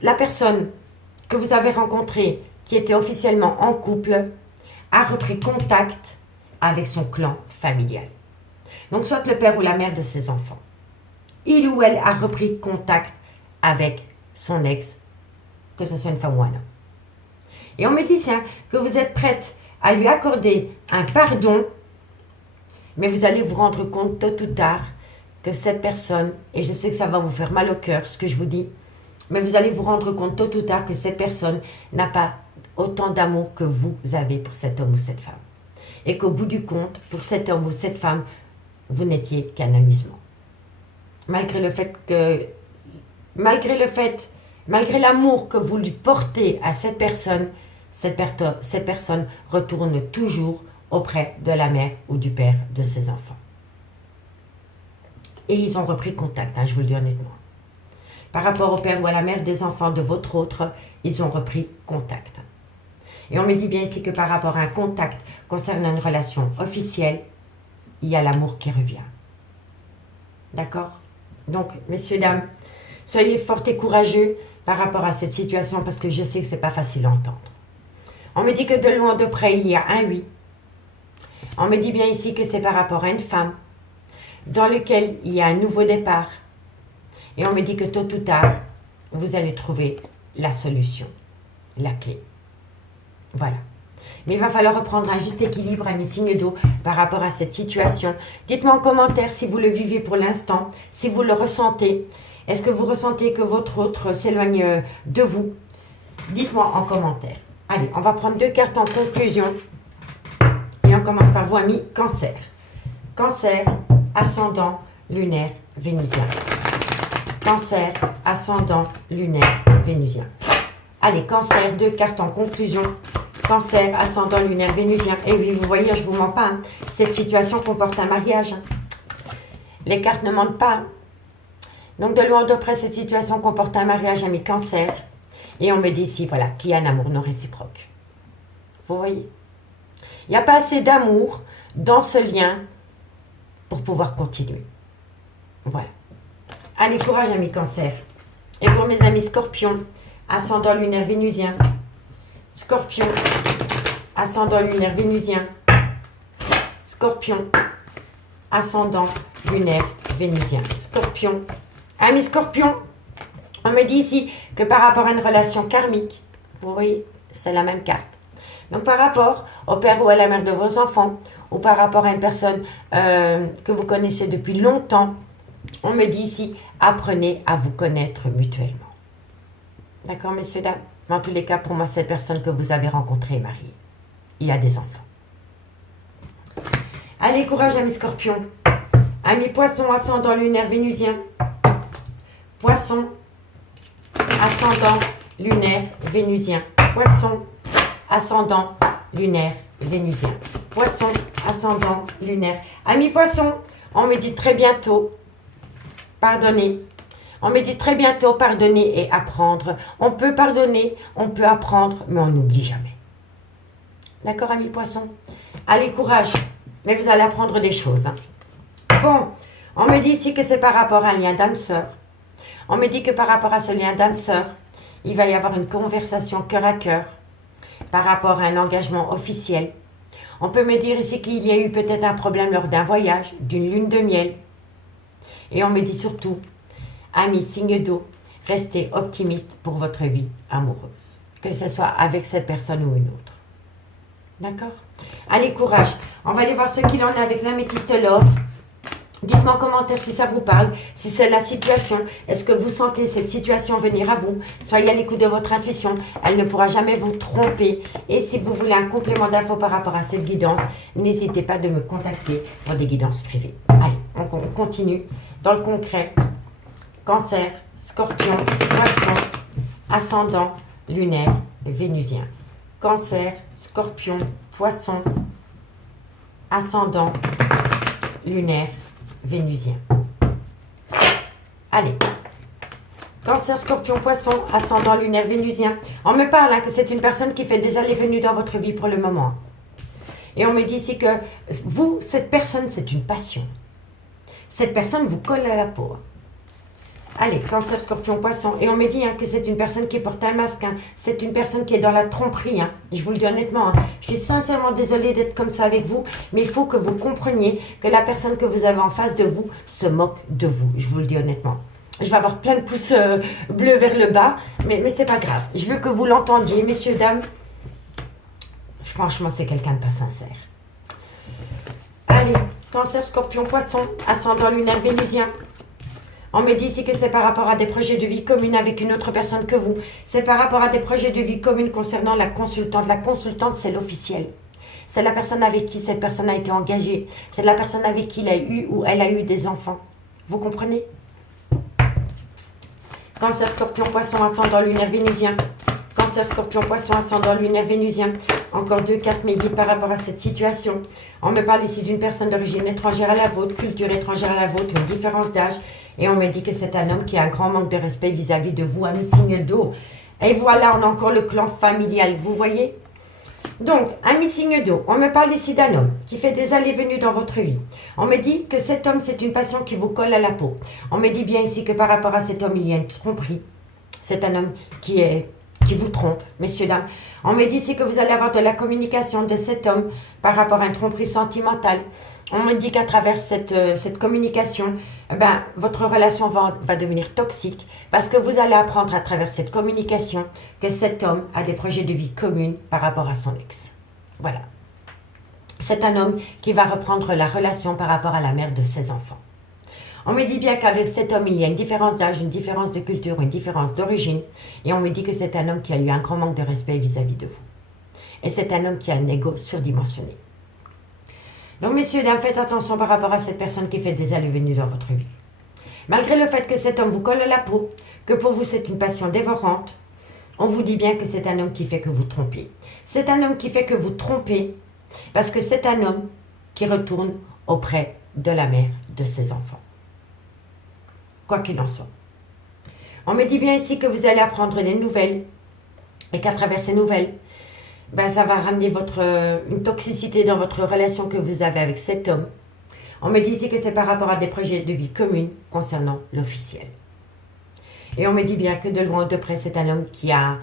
la personne que vous avez rencontrée, qui était officiellement en couple, a repris contact avec son clan familial. Donc, soit le père ou la mère de ses enfants. Il ou elle a repris contact avec son ex, que ce soit une femme ou un homme. Et on me dit que vous êtes prête à lui accorder un pardon, mais vous allez vous rendre compte tôt ou tard que cette personne, et je sais que ça va vous faire mal au cœur ce que je vous dis, mais vous allez vous rendre compte tôt ou tard que cette personne n'a pas autant d'amour que vous avez pour cet homme ou cette femme. Et qu'au bout du compte, pour cet homme ou cette femme, vous n'étiez qu'un amusement. Malgré l'amour que vous lui portez à cette personne retourne toujours auprès de la mère ou du père de ses enfants. Et ils ont repris contact, hein, je vous le dis honnêtement. Par rapport au père ou à la mère des enfants de votre autre, ils ont repris contact. Et on me dit bien ici que par rapport à un contact concernant une relation officielle, il y a l'amour qui revient. D'accord? Donc, messieurs, dames, soyez forts et courageux par rapport à cette situation parce que je sais que ce n'est pas facile à entendre. On me dit que de loin de près, il y a un oui. On me dit bien ici que c'est par rapport à une femme dans lequel il y a un nouveau départ. Et on me dit que tôt ou tard, vous allez trouver la solution, la clé. Voilà. Mais il va falloir reprendre un juste équilibre à mes signes d'eau par rapport à cette situation. Dites-moi en commentaire si vous le vivez pour l'instant, si vous le ressentez. Est-ce que vous ressentez que votre autre s'éloigne de vous? Dites-moi en commentaire. Allez, on va prendre 2 cartes en conclusion. Et on commence par vous, amis, Cancer. Cancer, ascendant, lunaire, vénusien. Cancer, ascendant, lunaire, vénusien. Allez, Cancer, 2 cartes en conclusion. Cancer, ascendant, lunaire, vénusien. Et oui, vous voyez, je ne vous mens pas, hein, cette situation comporte un mariage. Hein. Les cartes ne mentent pas. Hein. Donc, de loin de près, cette situation comporte un mariage à mes cancers. Et on me dit ici, voilà, qu'il y a un amour non réciproque. Vous voyez? Il n'y a pas assez d'amour dans ce lien pour pouvoir continuer. Voilà. Allez, courage, amis cancers. Et pour mes amis scorpions, ascendant lunaire vénusien. Scorpion, ascendant lunaire vénusien. Scorpion, ascendant lunaire vénusien. Scorpion. Amis scorpions, on me dit ici que par rapport à une relation karmique, vous voyez, c'est la même carte. Donc par rapport au père ou à la mère de vos enfants, ou par rapport à une personne que vous connaissez depuis longtemps, on me dit ici, apprenez à vous connaître mutuellement. D'accord, messieurs, dames? Dans tous les cas, pour moi, cette personne que vous avez rencontrée est mariée. Il y a des enfants. Allez, courage, amis scorpions. Amis poissons, ascendant lunaire vénusien. Poisson, ascendant lunaire vénusien. Poisson, ascendant lunaire vénusien. Poisson, ascendant lunaire. Amis poissons, on me dit très bientôt, pardonnez. On me dit très bientôt pardonner et apprendre. On peut pardonner, on peut apprendre, mais on n'oublie jamais. D'accord, amis poissons? Allez, courage. Mais vous allez apprendre des choses. Hein. Bon, on me dit ici que c'est par rapport à un lien d'âme-sœur. On me dit que par rapport à ce lien d'âme-sœur, il va y avoir une conversation cœur à cœur par rapport à un engagement officiel. On peut me dire ici qu'il y a eu peut-être un problème lors d'un voyage, d'une lune de miel. Et on me dit surtout, amis signe d'eau, restez optimiste pour votre vie amoureuse. Que ce soit avec cette personne ou une autre. D'accord? Allez, courage. On va aller voir ce qu'il en est avec l'améthyste l'or. Dites-moi en commentaire si ça vous parle, si c'est la situation. Est-ce que vous sentez cette situation venir à vous? Soyez à l'écoute de votre intuition. Elle ne pourra jamais vous tromper. Et si vous voulez un complément d'infos par rapport à cette guidance, n'hésitez pas de me contacter pour des guidances privées. Allez, on continue dans le concret. Cancer, scorpion, poisson, ascendant, lunaire, vénusien. Cancer, scorpion, poisson, ascendant, lunaire, vénusien. Allez. Cancer, scorpion, poisson, ascendant, lunaire, vénusien. On me parle hein, que c'est une personne qui fait des allées-venues dans votre vie pour le moment. Et on me dit ici que vous, cette personne, c'est une passion. Cette personne vous colle à la peau. Allez, cancer, scorpion, poisson. Et on me dit hein, que c'est une personne qui porte un masque. Hein. C'est une personne qui est dans la tromperie. Hein. Je vous le dis honnêtement. Hein. Je suis sincèrement désolée d'être comme ça avec vous. Mais il faut que vous compreniez que la personne que vous avez en face de vous se moque de vous. Je vous le dis honnêtement. Je vais avoir plein de pouces bleus vers le bas. Mais c'est pas grave. Je veux que vous l'entendiez, messieurs, dames. Franchement, c'est quelqu'un de pas sincère. Allez, cancer, scorpion, poisson, ascendant lunaire, vénusien. On me dit ici que c'est par rapport à des projets de vie communes avec une autre personne que vous. C'est par rapport à des projets de vie communes concernant la consultante. La consultante, c'est l'officiel. C'est la personne avec qui cette personne a été engagée. C'est la personne avec qui il a eu ou elle a eu des enfants. Vous comprenez? Cancer, scorpion, poisson, ascendant lunaire, vénusien. Cancer, Cancer, Scorpion, Poisson, ascendant lunaire vénusien. Encore 2 cartes mes guides par rapport à cette situation. On me parle ici d'une personne d'origine étrangère à la vôtre, culture étrangère à la vôtre, une différence d'âge. Et on me dit que c'est un homme qui a un grand manque de respect vis-à-vis de vous, un signe d'eau. Et voilà, on a encore le clan familial, vous voyez? Donc, un signe d'eau. On me parle ici d'un homme qui fait des allées-venues dans votre vie. On me dit que cet homme, c'est une passion qui vous colle à la peau. On me dit bien ici que par rapport à cet homme, il y a une tromperie. C'est un homme qui vous trompe, messieurs, dames. On me dit ici que vous allez avoir de la communication de cet homme par rapport à une tromperie sentimentale. On me dit qu'à travers cette communication, votre relation va devenir toxique parce que vous allez apprendre à travers cette communication que cet homme a des projets de vie communs par rapport à son ex. Voilà. C'est un homme qui va reprendre la relation par rapport à la mère de ses enfants. On me dit bien qu'avec cet homme, il y a une différence d'âge, une différence de culture, une différence d'origine. Et on me dit que c'est un homme qui a eu un grand manque de respect vis-à-vis de vous. Et c'est un homme qui a un ego surdimensionné. Donc, messieurs, dames, faites attention par rapport à cette personne qui fait des allées-venues dans votre vie. Malgré le fait que cet homme vous colle à la peau, que pour vous c'est une passion dévorante, on vous dit bien que c'est un homme qui fait que vous trompez. C'est un homme qui fait que vous trompez parce que c'est un homme qui retourne auprès de la mère de ses enfants. Quoi qu'il en soit. On me dit bien ici que vous allez apprendre des nouvelles et qu'à travers ces nouvelles, ça va ramener une toxicité dans votre relation que vous avez avec cet homme. On me dit ici que c'est par rapport à des projets de vie communs concernant l'officiel. Et on me dit bien que de loin ou de près, c'est un homme qui a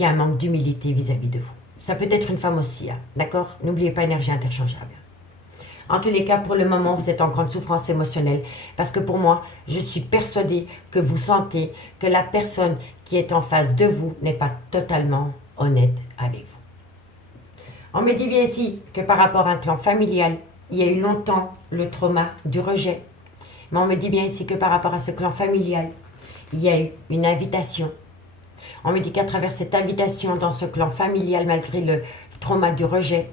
un manque d'humilité vis-à-vis de vous. Ça peut être une femme aussi, hein, d'accord? N'oubliez pas, énergie interchangeable. En tous les cas, pour le moment, vous êtes en grande souffrance émotionnelle parce que pour moi, je suis persuadée que vous sentez que la personne qui est en face de vous n'est pas totalement honnête avec vous. On me dit bien ici que par rapport à un clan familial, il y a eu longtemps le trauma du rejet. Mais on me dit bien ici que par rapport à ce clan familial, il y a eu une invitation. On me dit qu'à travers cette invitation dans ce clan familial, malgré le trauma du rejet,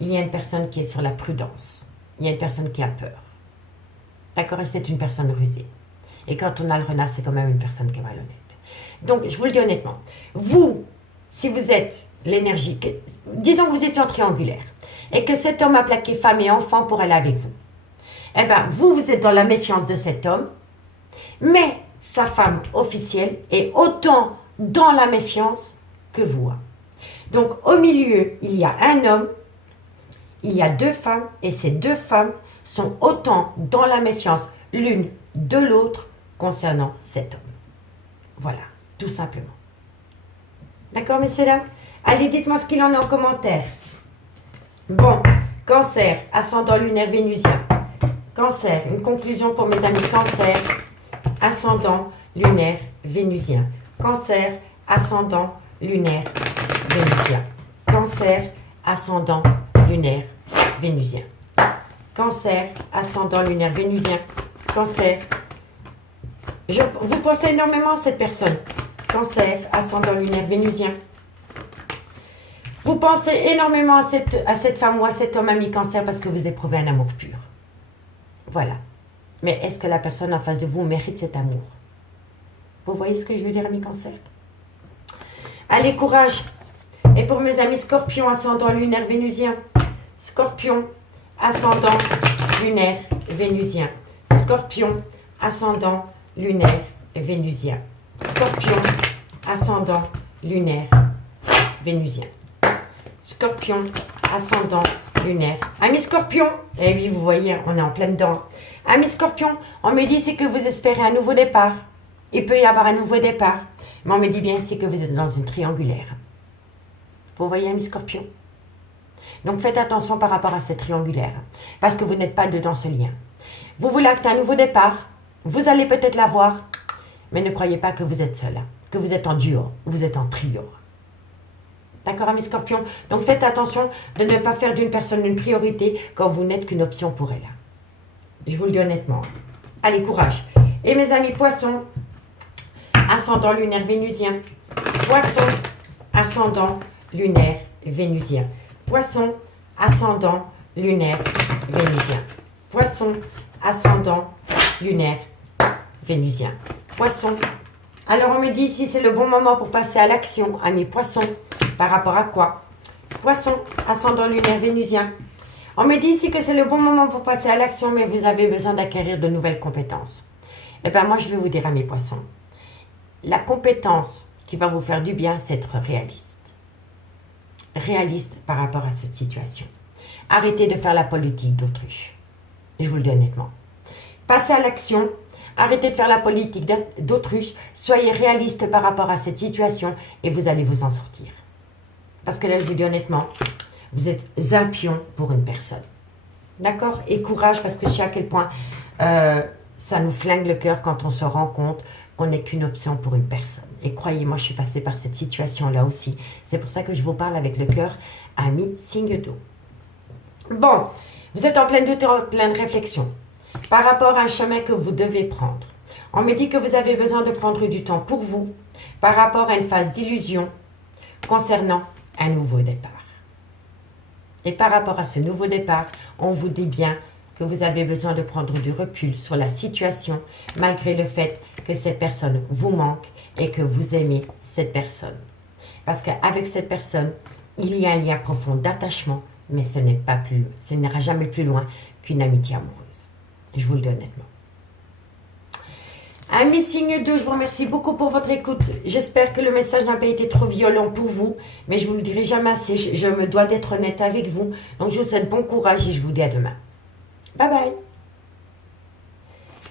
il y a une personne qui est sur la prudence. Il y a une personne qui a peur. D'accord? Et c'est une personne rusée. Et quand on a le renard, c'est quand même une personne qui est malhonnête. Donc, je vous le dis honnêtement. Vous, si vous êtes l'énergie, disons que vous étiez en triangulaire, et que cet homme a plaqué femme et enfant pour aller avec vous. Eh bien, vous êtes dans la méfiance de cet homme, mais sa femme officielle est autant dans la méfiance que vous. Donc, au milieu, il y a un homme, il y a 2 femmes, et ces 2 femmes sont autant dans la méfiance l'une de l'autre concernant cet homme. Voilà, tout simplement. D'accord, messieurs, dames? Allez, dites-moi ce qu'il en est en commentaire. Bon, Cancer, ascendant lunaire vénusien. Cancer, une conclusion pour mes amis Cancer, ascendant lunaire vénusien. Cancer, ascendant lunaire vénusien. Cancer, ascendant lunaire vénusien. Cancer, ascendant lunaire vénusien. Cancer. Vous pensez énormément à cette personne. Cancer, ascendant lunaire vénusien. Vous pensez énormément à cette femme ou à cet homme ami Cancer parce que vous éprouvez un amour pur. Voilà. Mais est-ce que la personne en face de vous mérite cet amour? Vous voyez ce que je veux dire, ami Cancer? Allez, courage. Et pour mes amis Scorpion, ascendant lunaire vénusien. Scorpion, ascendant lunaire vénusien. Scorpion, ascendant lunaire vénusien. Scorpion, ascendant lunaire vénusien. Scorpion, ascendant lunaire. Ami Scorpion, eh oui, vous voyez, on est en plein dedans. Ami Scorpion, on me dit c'est que vous espérez un nouveau départ. Il peut y avoir un nouveau départ. Mais on me dit bien c'est que vous êtes dans une triangulaire. Vous voyez, ami Scorpion? Donc faites attention par rapport à cette triangulaire. Parce que vous n'êtes pas dedans ce lien. Vous voulez acter un nouveau départ. Vous allez peut-être l'avoir. Mais ne croyez pas que vous êtes seul. Que vous êtes en duo. Vous êtes en trio. D'accord, ami Scorpion? Donc faites attention de ne pas faire d'une personne une priorité quand vous n'êtes qu'une option pour elle. Je vous le dis honnêtement. Allez, courage. Et mes amis Poissons, ascendant lunaire vénusien. Poissons, ascendant lunaire vénusien. Poissons, ascendant lunaire vénusien. Poissons, ascendant lunaire vénusien. Poissons, Alors, on me dit ici, c'est le bon moment pour passer à l'action, amis poissons. Par rapport à quoi? Poisson, ascendant lunaire vénusien. On me dit ici que c'est le bon moment pour passer à l'action, mais vous avez besoin d'acquérir de nouvelles compétences. Eh bien, moi, je vais vous dire, amis poissons, la compétence qui va vous faire du bien, c'est être réaliste. Réaliste par rapport à cette situation. Arrêtez de faire la politique d'autruche. Je vous le dis honnêtement. Passez à l'action. Arrêtez de faire la politique d'autruche. Soyez réaliste par rapport à cette situation et vous allez vous en sortir. Parce que là, je vous dis honnêtement, vous êtes un pion pour une personne. D'accord? Et courage, parce que je sais à quel point ça nous flingue le cœur quand on se rend compte qu'on n'est qu'une option pour une personne. Et croyez-moi, je suis passée par cette situation-là aussi. C'est pour ça que je vous parle avec le cœur à mi-signe d'eau. Bon, vous êtes en pleine doute et en pleine réflexion par rapport à un chemin que vous devez prendre. On me dit que vous avez besoin de prendre du temps pour vous par rapport à une phase d'illusion concernant un nouveau départ. Et par rapport à ce nouveau départ, on vous dit bien que vous avez besoin de prendre du recul sur la situation malgré le fait que cette personne vous manque et que vous aimez cette personne. Parce qu'avec cette personne, il y a un lien profond d'attachement, mais ce n'ira jamais plus loin qu'une amitié amoureuse. Je vous le dis honnêtement. Amis signe 2, je vous remercie beaucoup pour votre écoute. J'espère que le message n'a pas été trop violent pour vous, mais je vous le dirai jamais assez. Je me dois d'être honnête avec vous. Donc je vous souhaite bon courage et je vous dis à demain. Bye bye.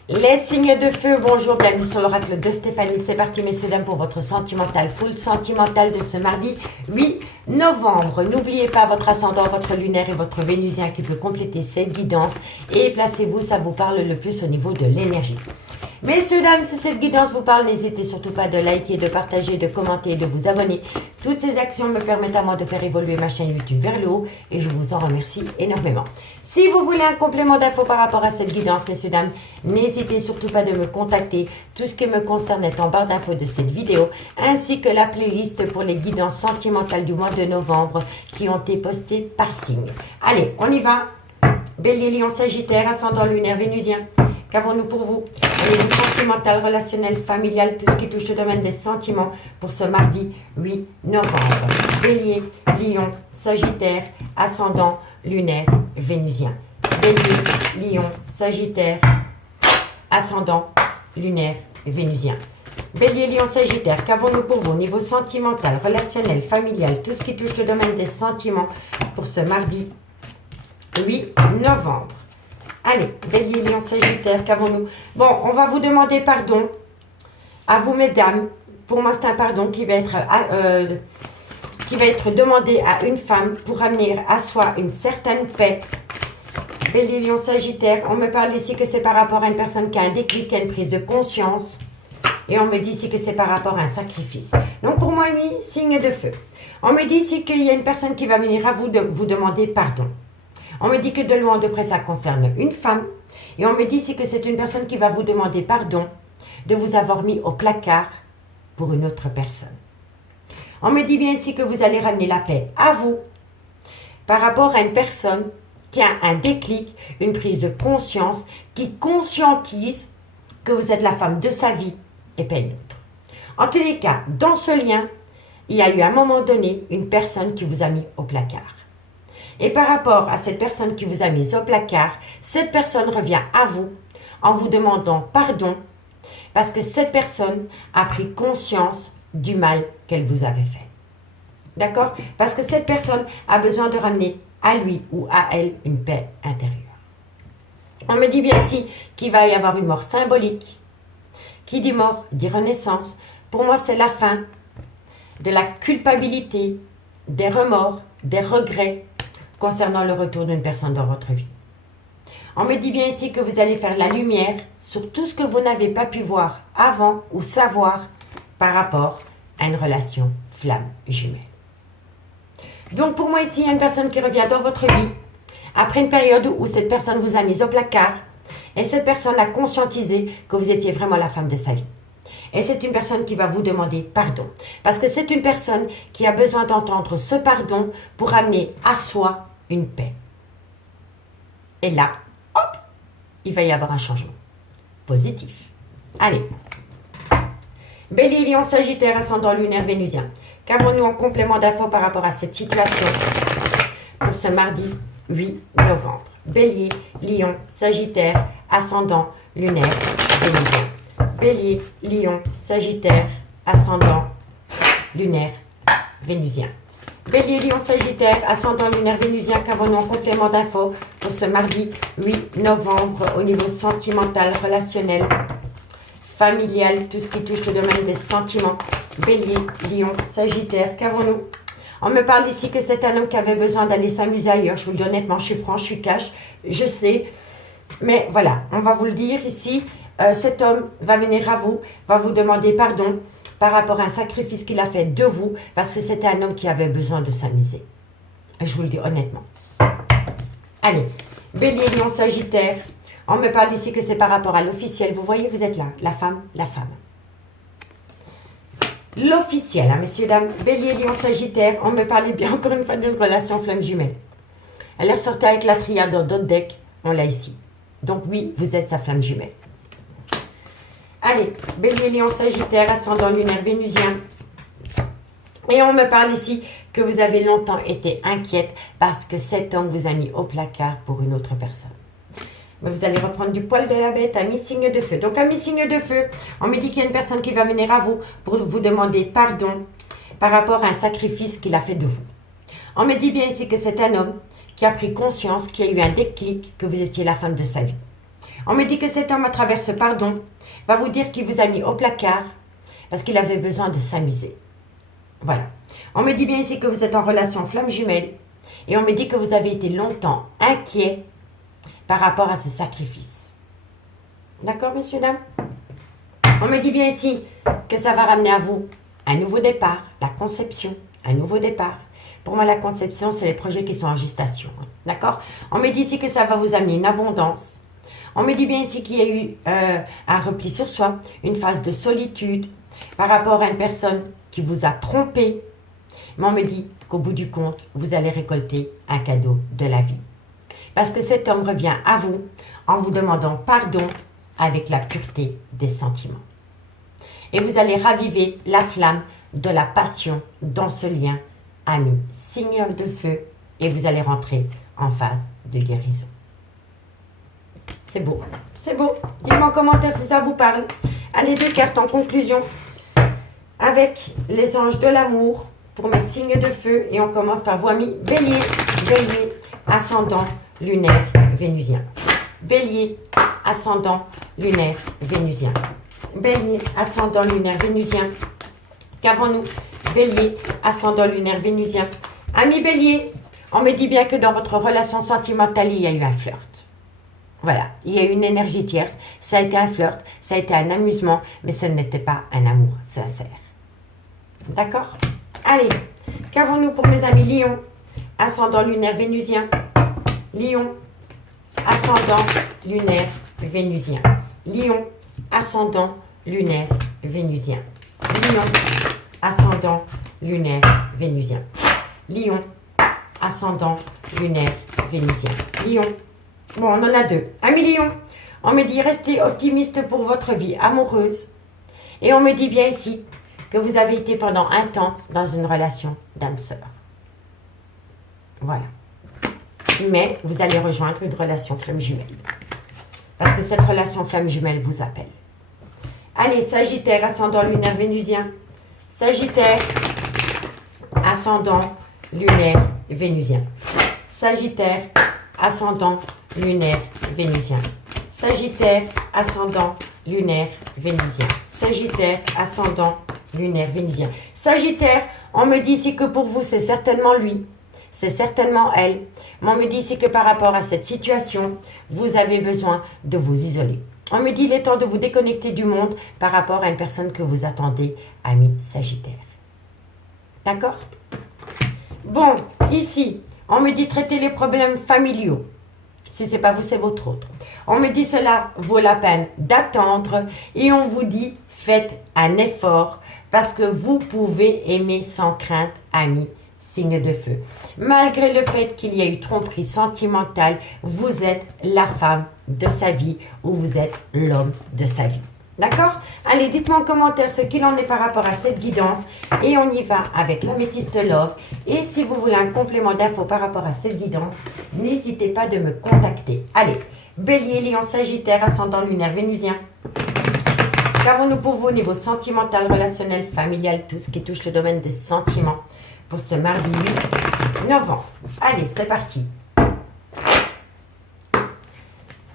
Les signes de feu, bonjour, bienvenue sur l'oracle de Stéphanie. C'est parti messieurs dames pour votre sentimental, full sentimental de ce mardi 8 novembre. N'oubliez pas votre ascendant, votre lunaire et votre vénusien qui peut compléter cette guidance. Et placez-vous, ça vous parle le plus au niveau de l'énergie. Messieurs, dames, si cette guidance vous parle, n'hésitez surtout pas de liker, de partager, de commenter et de vous abonner. Toutes ces actions me permettent à moi de faire évoluer ma chaîne YouTube vers le haut et je vous en remercie énormément. Si vous voulez un complément d'infos par rapport à cette guidance, messieurs, dames, n'hésitez surtout pas de me contacter. Tout ce qui me concerne est en barre d'infos de cette vidéo, ainsi que la playlist pour les guidances sentimentales du mois de novembre qui ont été postées par signe. Allez, on y va. Bélier, Lion, Sagittaire, ascendant lunaire, vénusien. Qu'avons-nous pour vous? Au niveau sentimental, relationnel, familial, tout ce qui touche au domaine des sentiments pour ce mardi 8 novembre. Bélier, Lion, Sagittaire, ascendant, lunaire, vénusien. Bélier, Lion, Sagittaire, ascendant, lunaire, vénusien. Bélier, Lion, Sagittaire, qu'avons-nous pour vous? Au niveau sentimental, relationnel, familial, tout ce qui touche au domaine des sentiments pour ce mardi 8 novembre. Allez, Bélier, Lion, Sagittaire, qu'avons-nous? Bon, on va vous demander pardon à vous, mesdames. Pour moi, c'est un pardon qui va être demandé à une femme pour ramener à soi une certaine paix. Bélier, Lion, Sagittaire, on me parle ici que c'est par rapport à une personne qui a un déclic, qui a une prise de conscience. Et on me dit ici que c'est par rapport à un sacrifice. Donc, pour moi, oui, signe de feu. On me dit ici qu'il y a une personne qui va venir à vous vous demander pardon. On me dit que de loin, de près, ça concerne une femme. Et on me dit ici que c'est une personne qui va vous demander pardon de vous avoir mis au placard pour une autre personne. On me dit bien ici que vous allez ramener la paix à vous par rapport à une personne qui a un déclic, une prise de conscience, qui conscientise que vous êtes la femme de sa vie et pas une autre. En tous les cas, dans ce lien, il y a eu à un moment donné une personne qui vous a mis au placard. Et par rapport à cette personne qui vous a mis au placard, cette personne revient à vous en vous demandant pardon parce que cette personne a pris conscience du mal qu'elle vous avait fait. D'accord? Parce que cette personne a besoin de ramener à lui ou à elle une paix intérieure. On me dit bien ici qu'il va y avoir une mort symbolique. Qui dit mort dit renaissance. Pour moi, c'est la fin de la culpabilité, des remords, des regrets concernant le retour d'une personne dans votre vie. On me dit bien ici que vous allez faire la lumière sur tout ce que vous n'avez pas pu voir avant ou savoir par rapport à une relation flamme jumelle. Donc pour moi ici, il y a une personne qui revient dans votre vie après une période où cette personne vous a mis au placard et cette personne a conscientisé que vous étiez vraiment la femme de sa vie. Et c'est une personne qui va vous demander pardon. Parce que c'est une personne qui a besoin d'entendre ce pardon pour amener à soi une paix. Et là, hop, il va y avoir un changement positif. Allez. Bélier, Lion, Sagittaire, ascendant lunaire, vénusien. Qu'avons-nous en complément d'infos par rapport à cette situation pour ce mardi 8 novembre? Bélier, Lion, Sagittaire, ascendant lunaire, vénusien. Bélier, Lion, Sagittaire, ascendant lunaire, vénusien. Bélier, Lion, Sagittaire, ascendant lunaire, vénusien. Qu'avons-nous en complément d'infos pour ce mardi 8 novembre au niveau sentimental, relationnel, familial, tout ce qui touche le domaine des sentiments? Bélier, Lion, Sagittaire, qu'avons-nous? On me parle ici que c'est un homme qui avait besoin d'aller s'amuser ailleurs. Je vous le dis honnêtement, je suis franche, je suis cash, je sais. Mais voilà, on va vous le dire ici. Cet homme va venir à vous, va vous demander pardon par rapport à un sacrifice qu'il a fait de vous, parce que c'était un homme qui avait besoin de s'amuser. Je vous le dis honnêtement. Allez, Bélier, Lion, Sagittaire. On me parle ici que c'est par rapport à l'officiel. Vous voyez, vous êtes là, la femme, la femme. L'officiel, hein, messieurs, dames, Bélier, Lion, Sagittaire, on me parlait bien encore une fois d'une relation flamme jumelle. Elle est ressortie avec la triade dans d'autres decks, on l'a ici. Donc oui, vous êtes sa flamme jumelle. Allez, Bélier, Lion, Sagittaire, ascendant lunaire, vénusien. Et on me parle ici que vous avez longtemps été inquiète parce que cet homme vous a mis au placard pour une autre personne. Mais vous allez reprendre du poil de la bête, ami signe de feu. Donc, ami signe de feu, on me dit qu'il y a une personne qui va venir à vous pour vous demander pardon par rapport à un sacrifice qu'il a fait de vous. On me dit bien ici que c'est un homme qui a pris conscience, qui a eu un déclic, que vous étiez la femme de sa vie. On me dit que cet homme, à travers ce pardon, va vous dire qu'il vous a mis au placard parce qu'il avait besoin de s'amuser. Voilà. On me dit bien ici que vous êtes en relation flamme jumelle et on me dit que vous avez été longtemps inquiet par rapport à ce sacrifice. D'accord, messieurs, dames? On me dit bien ici que ça va ramener à vous un nouveau départ, la conception, un nouveau départ. Pour moi, la conception, c'est les projets qui sont en gestation. D'accord? On me dit ici que ça va vous amener une abondance. On me dit bien ici qu'il y a eu un repli sur soi, une phase de solitude par rapport à une personne qui vous a trompé. Mais on me dit qu'au bout du compte, vous allez récolter un cadeau de la vie. Parce que cet homme revient à vous en vous demandant pardon avec la pureté des sentiments. Et vous allez raviver la flamme de la passion dans ce lien ami, signe de feu, et vous allez rentrer en phase de guérison. C'est beau, c'est beau. Dites-moi en commentaire si ça vous parle. Allez, 2 cartes en conclusion avec les anges de l'amour pour mes signes de feu. Et on commence par vous, amis. Bélier, Bélier, ascendant lunaire, vénusien. Bélier, ascendant lunaire, vénusien. Bélier, ascendant lunaire, vénusien. Qu'avons-nous? Bélier, ascendant lunaire, vénusien. Ami Bélier, on me dit bien que dans votre relation sentimentale, il y a eu un flirt. Voilà, il y a eu une énergie tierce, ça a été un flirt, ça a été un amusement, mais ce n'était pas un amour sincère. D'accord? Allez, qu'avons-nous pour mes amis Lion, ascendant lunaire, vénusien. Lion, ascendant lunaire, vénusien. Lion, ascendant lunaire, vénusien. Lion, ascendant lunaire, vénusien. Lion, ascendant lunaire, vénusien. Lion. Bon, on en a 2. Ami Lion, on me dit restez optimiste pour votre vie amoureuse. Et on me dit bien ici que vous avez été pendant un temps dans une relation d'âme-sœur. Voilà. Mais vous allez rejoindre une relation flamme jumelle. Parce que cette relation flamme jumelle vous appelle. Allez, Sagittaire, ascendant lunaire, vénusien. Sagittaire, ascendant lunaire, vénusien. Sagittaire, ascendant lunaire, vénusien. Sagittaire, ascendant lunaire, vénusien. Sagittaire, ascendant lunaire, vénusien. Sagittaire, on me dit ici que pour vous, c'est certainement lui. C'est certainement elle. Mais on me dit ici que par rapport à cette situation, vous avez besoin de vous isoler. On me dit il est temps de vous déconnecter du monde par rapport à une personne que vous attendez, ami Sagittaire. D'accord? Bon, ici, on me dit traiter les problèmes familiaux. Si ce n'est pas vous, c'est votre autre. On me dit cela vaut la peine d'attendre et on vous dit faites un effort parce que vous pouvez aimer sans crainte, ami, signe de feu. Malgré le fait qu'il y ait eu tromperie sentimentale, vous êtes la femme de sa vie ou vous êtes l'homme de sa vie. D'accord? Allez, dites-moi en commentaire ce qu'il en est par rapport à cette guidance. Et on y va avec l'améthyste love. Et si vous voulez un complément d'infos par rapport à cette guidance, n'hésitez pas de me contacter. Allez, Bélier, Lion, Sagittaire, ascendant lunaire, Vénusien. Qu'avons-nous pour vous au niveau sentimental, relationnel, familial, tout ce qui touche le domaine des sentiments pour ce mardi 8 novembre. Allez, c'est parti.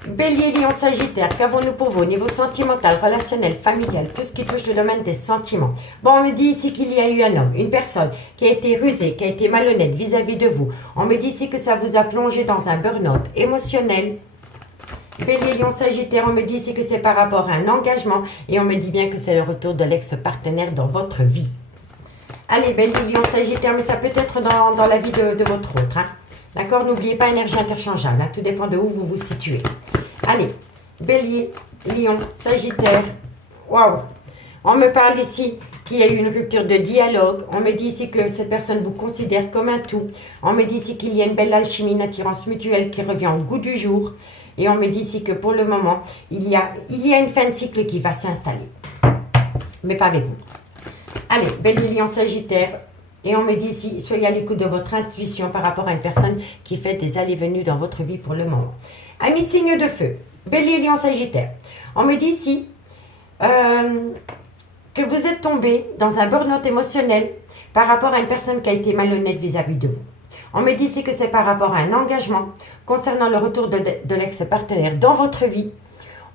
Bélier, Lion, Sagittaire, qu'avons-nous pour vous au niveau sentimental, relationnel, familial, tout ce qui touche le domaine des sentiments. Bon, on me dit ici qu'il y a eu un homme, une personne qui a été rusée, qui a été malhonnête vis-à-vis de vous. On me dit ici que ça vous a plongé dans un burn-out émotionnel. Bélier, Lion, Sagittaire, on me dit ici que c'est par rapport à un engagement et on me dit bien que c'est le retour de l'ex-partenaire dans votre vie. Allez, Bélier, Lion, Sagittaire, mais ça peut être dans la vie de votre autre. Hein. D'accord? N'oubliez pas, énergie interchangeable. Hein. Tout dépend de où vous vous situez. Allez, Bélier, Lion, Sagittaire. Waouh! On me parle ici qu'il y a eu une rupture de dialogue. On me dit ici que cette personne vous considère comme un tout. On me dit ici qu'il y a une belle alchimie, une attirance mutuelle qui revient au goût du jour. Et on me dit ici que pour le moment, il y a une fin de cycle qui va s'installer. Mais pas avec vous. Allez, Bélier, Lion, Sagittaire. Et on me dit ici, soyez à l'écoute de votre intuition par rapport à une personne qui fait des allées-venues dans votre vie pour le moment. Amis signe de feu, Bélier, Lion, Sagittaire. On me dit ici que vous êtes tombé dans un burn-out émotionnel par rapport à une personne qui a été malhonnête vis-à-vis de vous. On me dit ici que c'est par rapport à un engagement concernant le retour de l'ex-partenaire dans votre vie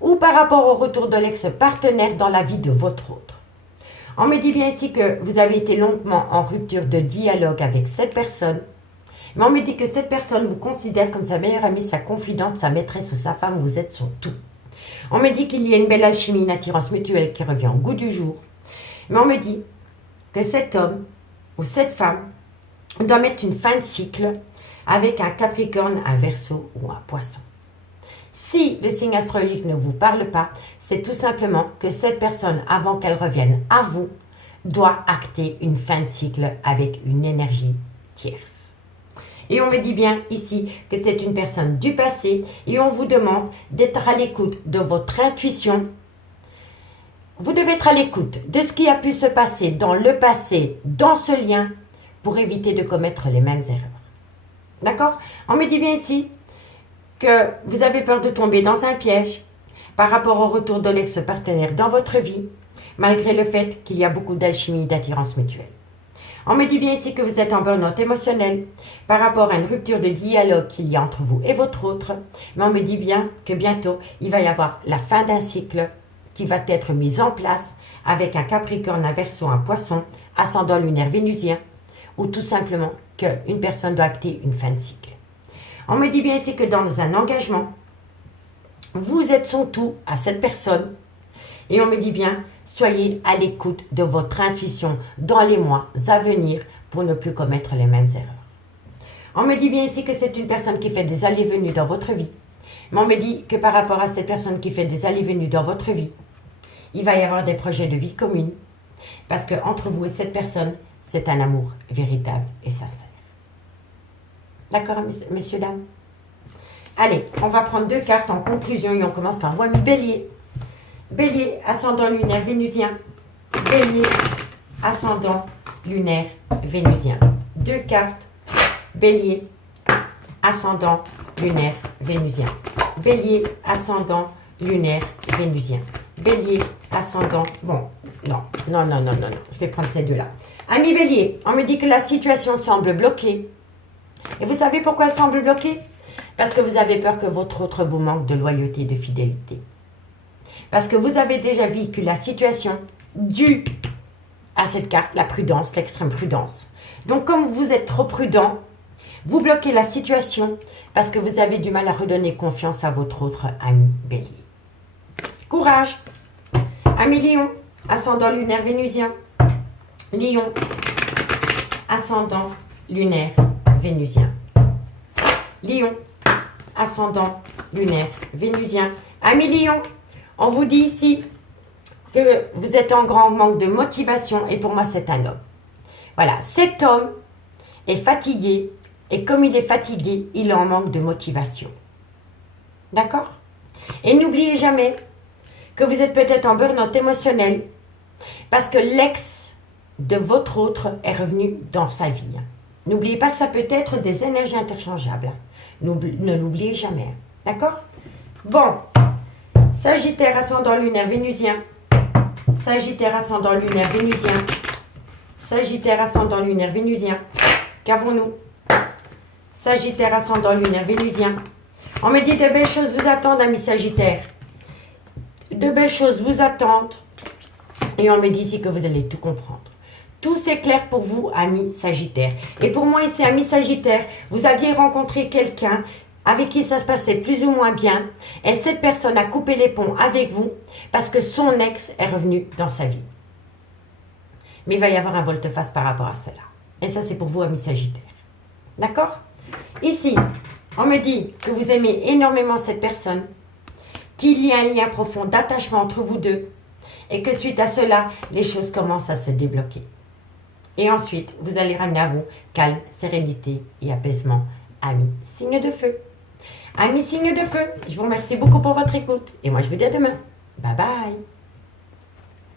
ou par rapport au retour de l'ex-partenaire dans la vie de votre autre. On me dit bien ici que vous avez été longuement en rupture de dialogue avec cette personne, mais on me dit que cette personne vous considère comme sa meilleure amie, sa confidente, sa maîtresse ou sa femme, vous êtes son tout. On me dit qu'il y a une belle alchimie, une attirance mutuelle qui revient au goût du jour, mais on me dit que cet homme ou cette femme doit mettre une fin de cycle avec un Capricorne, un Verseau ou un Poisson. Si le signe astrologique ne vous parle pas, c'est tout simplement que cette personne, avant qu'elle revienne à vous, doit acter une fin de cycle avec une énergie tierce. Et on me dit bien ici que c'est une personne du passé et on vous demande d'être à l'écoute de votre intuition. Vous devez être à l'écoute de ce qui a pu se passer dans le passé, dans ce lien, pour éviter de commettre les mêmes erreurs. D'accord? On me dit bien ici que vous avez peur de tomber dans un piège par rapport au retour de l'ex-partenaire dans votre vie, malgré le fait qu'il y a beaucoup d'alchimie et d'attirance mutuelle. On me dit bien ici que vous êtes en burn-out émotionnel par rapport à une rupture de dialogue qu'il y a entre vous et votre autre, mais on me dit bien que bientôt, il va y avoir la fin d'un cycle qui va être mis en place avec un Capricorne, un Verseau, un Poisson, ascendant lunaire vénusien, ou tout simplement qu'une personne doit acter une fin de cycle. On me dit bien ici que dans un engagement, vous êtes son tout à cette personne. Et on me dit bien, soyez à l'écoute de votre intuition dans les mois à venir pour ne plus commettre les mêmes erreurs. On me dit bien ici que c'est une personne qui fait des allées-venues dans votre vie. Mais on me dit que par rapport à cette personne qui fait des allées-venues dans votre vie, il va y avoir des projets de vie commune. Parce qu'entre vous et cette personne, c'est un amour véritable et sincère. D'accord, messieurs, dames? Allez, on va prendre 2 cartes en conclusion et on commence par vous, amis Bélier. Bélier, ascendant lunaire vénusien. Bélier, ascendant lunaire vénusien. 2 cartes. Bélier, ascendant lunaire vénusien. Bélier, ascendant lunaire vénusien. Bélier, ascendant... Bon, non. Je vais prendre ces 2-là. Amis Bélier, on me dit que la situation semble bloquée. Et vous savez pourquoi elle semble bloquée? Parce que vous avez peur que votre autre vous manque de loyauté et de fidélité. Parce que vous avez déjà vécu la situation due à cette carte, la prudence, l'extrême prudence. Donc comme vous êtes trop prudent, vous bloquez la situation parce que vous avez du mal à redonner confiance à votre autre ami Bélier. Courage! Ami Lion, ascendant lunaire vénusien. Lion, ascendant lunaire vénusien. Lion, ascendant lunaire vénusien. Ami Lion, on vous dit ici que vous êtes en grand manque de motivation et pour moi c'est un homme. Voilà, cet homme est fatigué et comme il est fatigué, il est en manque de motivation. D'accord? Et n'oubliez jamais que vous êtes peut-être en burn-out émotionnel parce que l'ex de votre autre est revenu dans sa vie. N'oubliez pas que ça peut être des énergies interchangeables. Ne l'oubliez jamais. D'accord? Bon. Sagittaire ascendant lunaire vénusien. Sagittaire ascendant lunaire vénusien. Sagittaire ascendant lunaire vénusien. Qu'avons-nous? Sagittaire ascendant lunaire vénusien. On me dit de belles choses vous attendent, amis Sagittaire. De belles choses vous attendent. Et on me dit ici que vous allez tout comprendre. Tout c'est clair pour vous, amis Sagittaire. Et pour moi ici, amis Sagittaire, vous aviez rencontré quelqu'un avec qui ça se passait plus ou moins bien. Et cette personne a coupé les ponts avec vous parce que son ex est revenu dans sa vie. Mais il va y avoir un volte-face par rapport à cela. Et ça, c'est pour vous, amis Sagittaire. D'accord? Ici, on me dit que vous aimez énormément cette personne, qu'il y a un lien profond d'attachement entre vous deux, et que suite à cela, les choses commencent à se débloquer. Et ensuite, vous allez ramener à vous calme, sérénité et apaisement, amis signe de feu. Amis signe de feu, je vous remercie beaucoup pour votre écoute, et moi je vous dis à demain. Bye bye.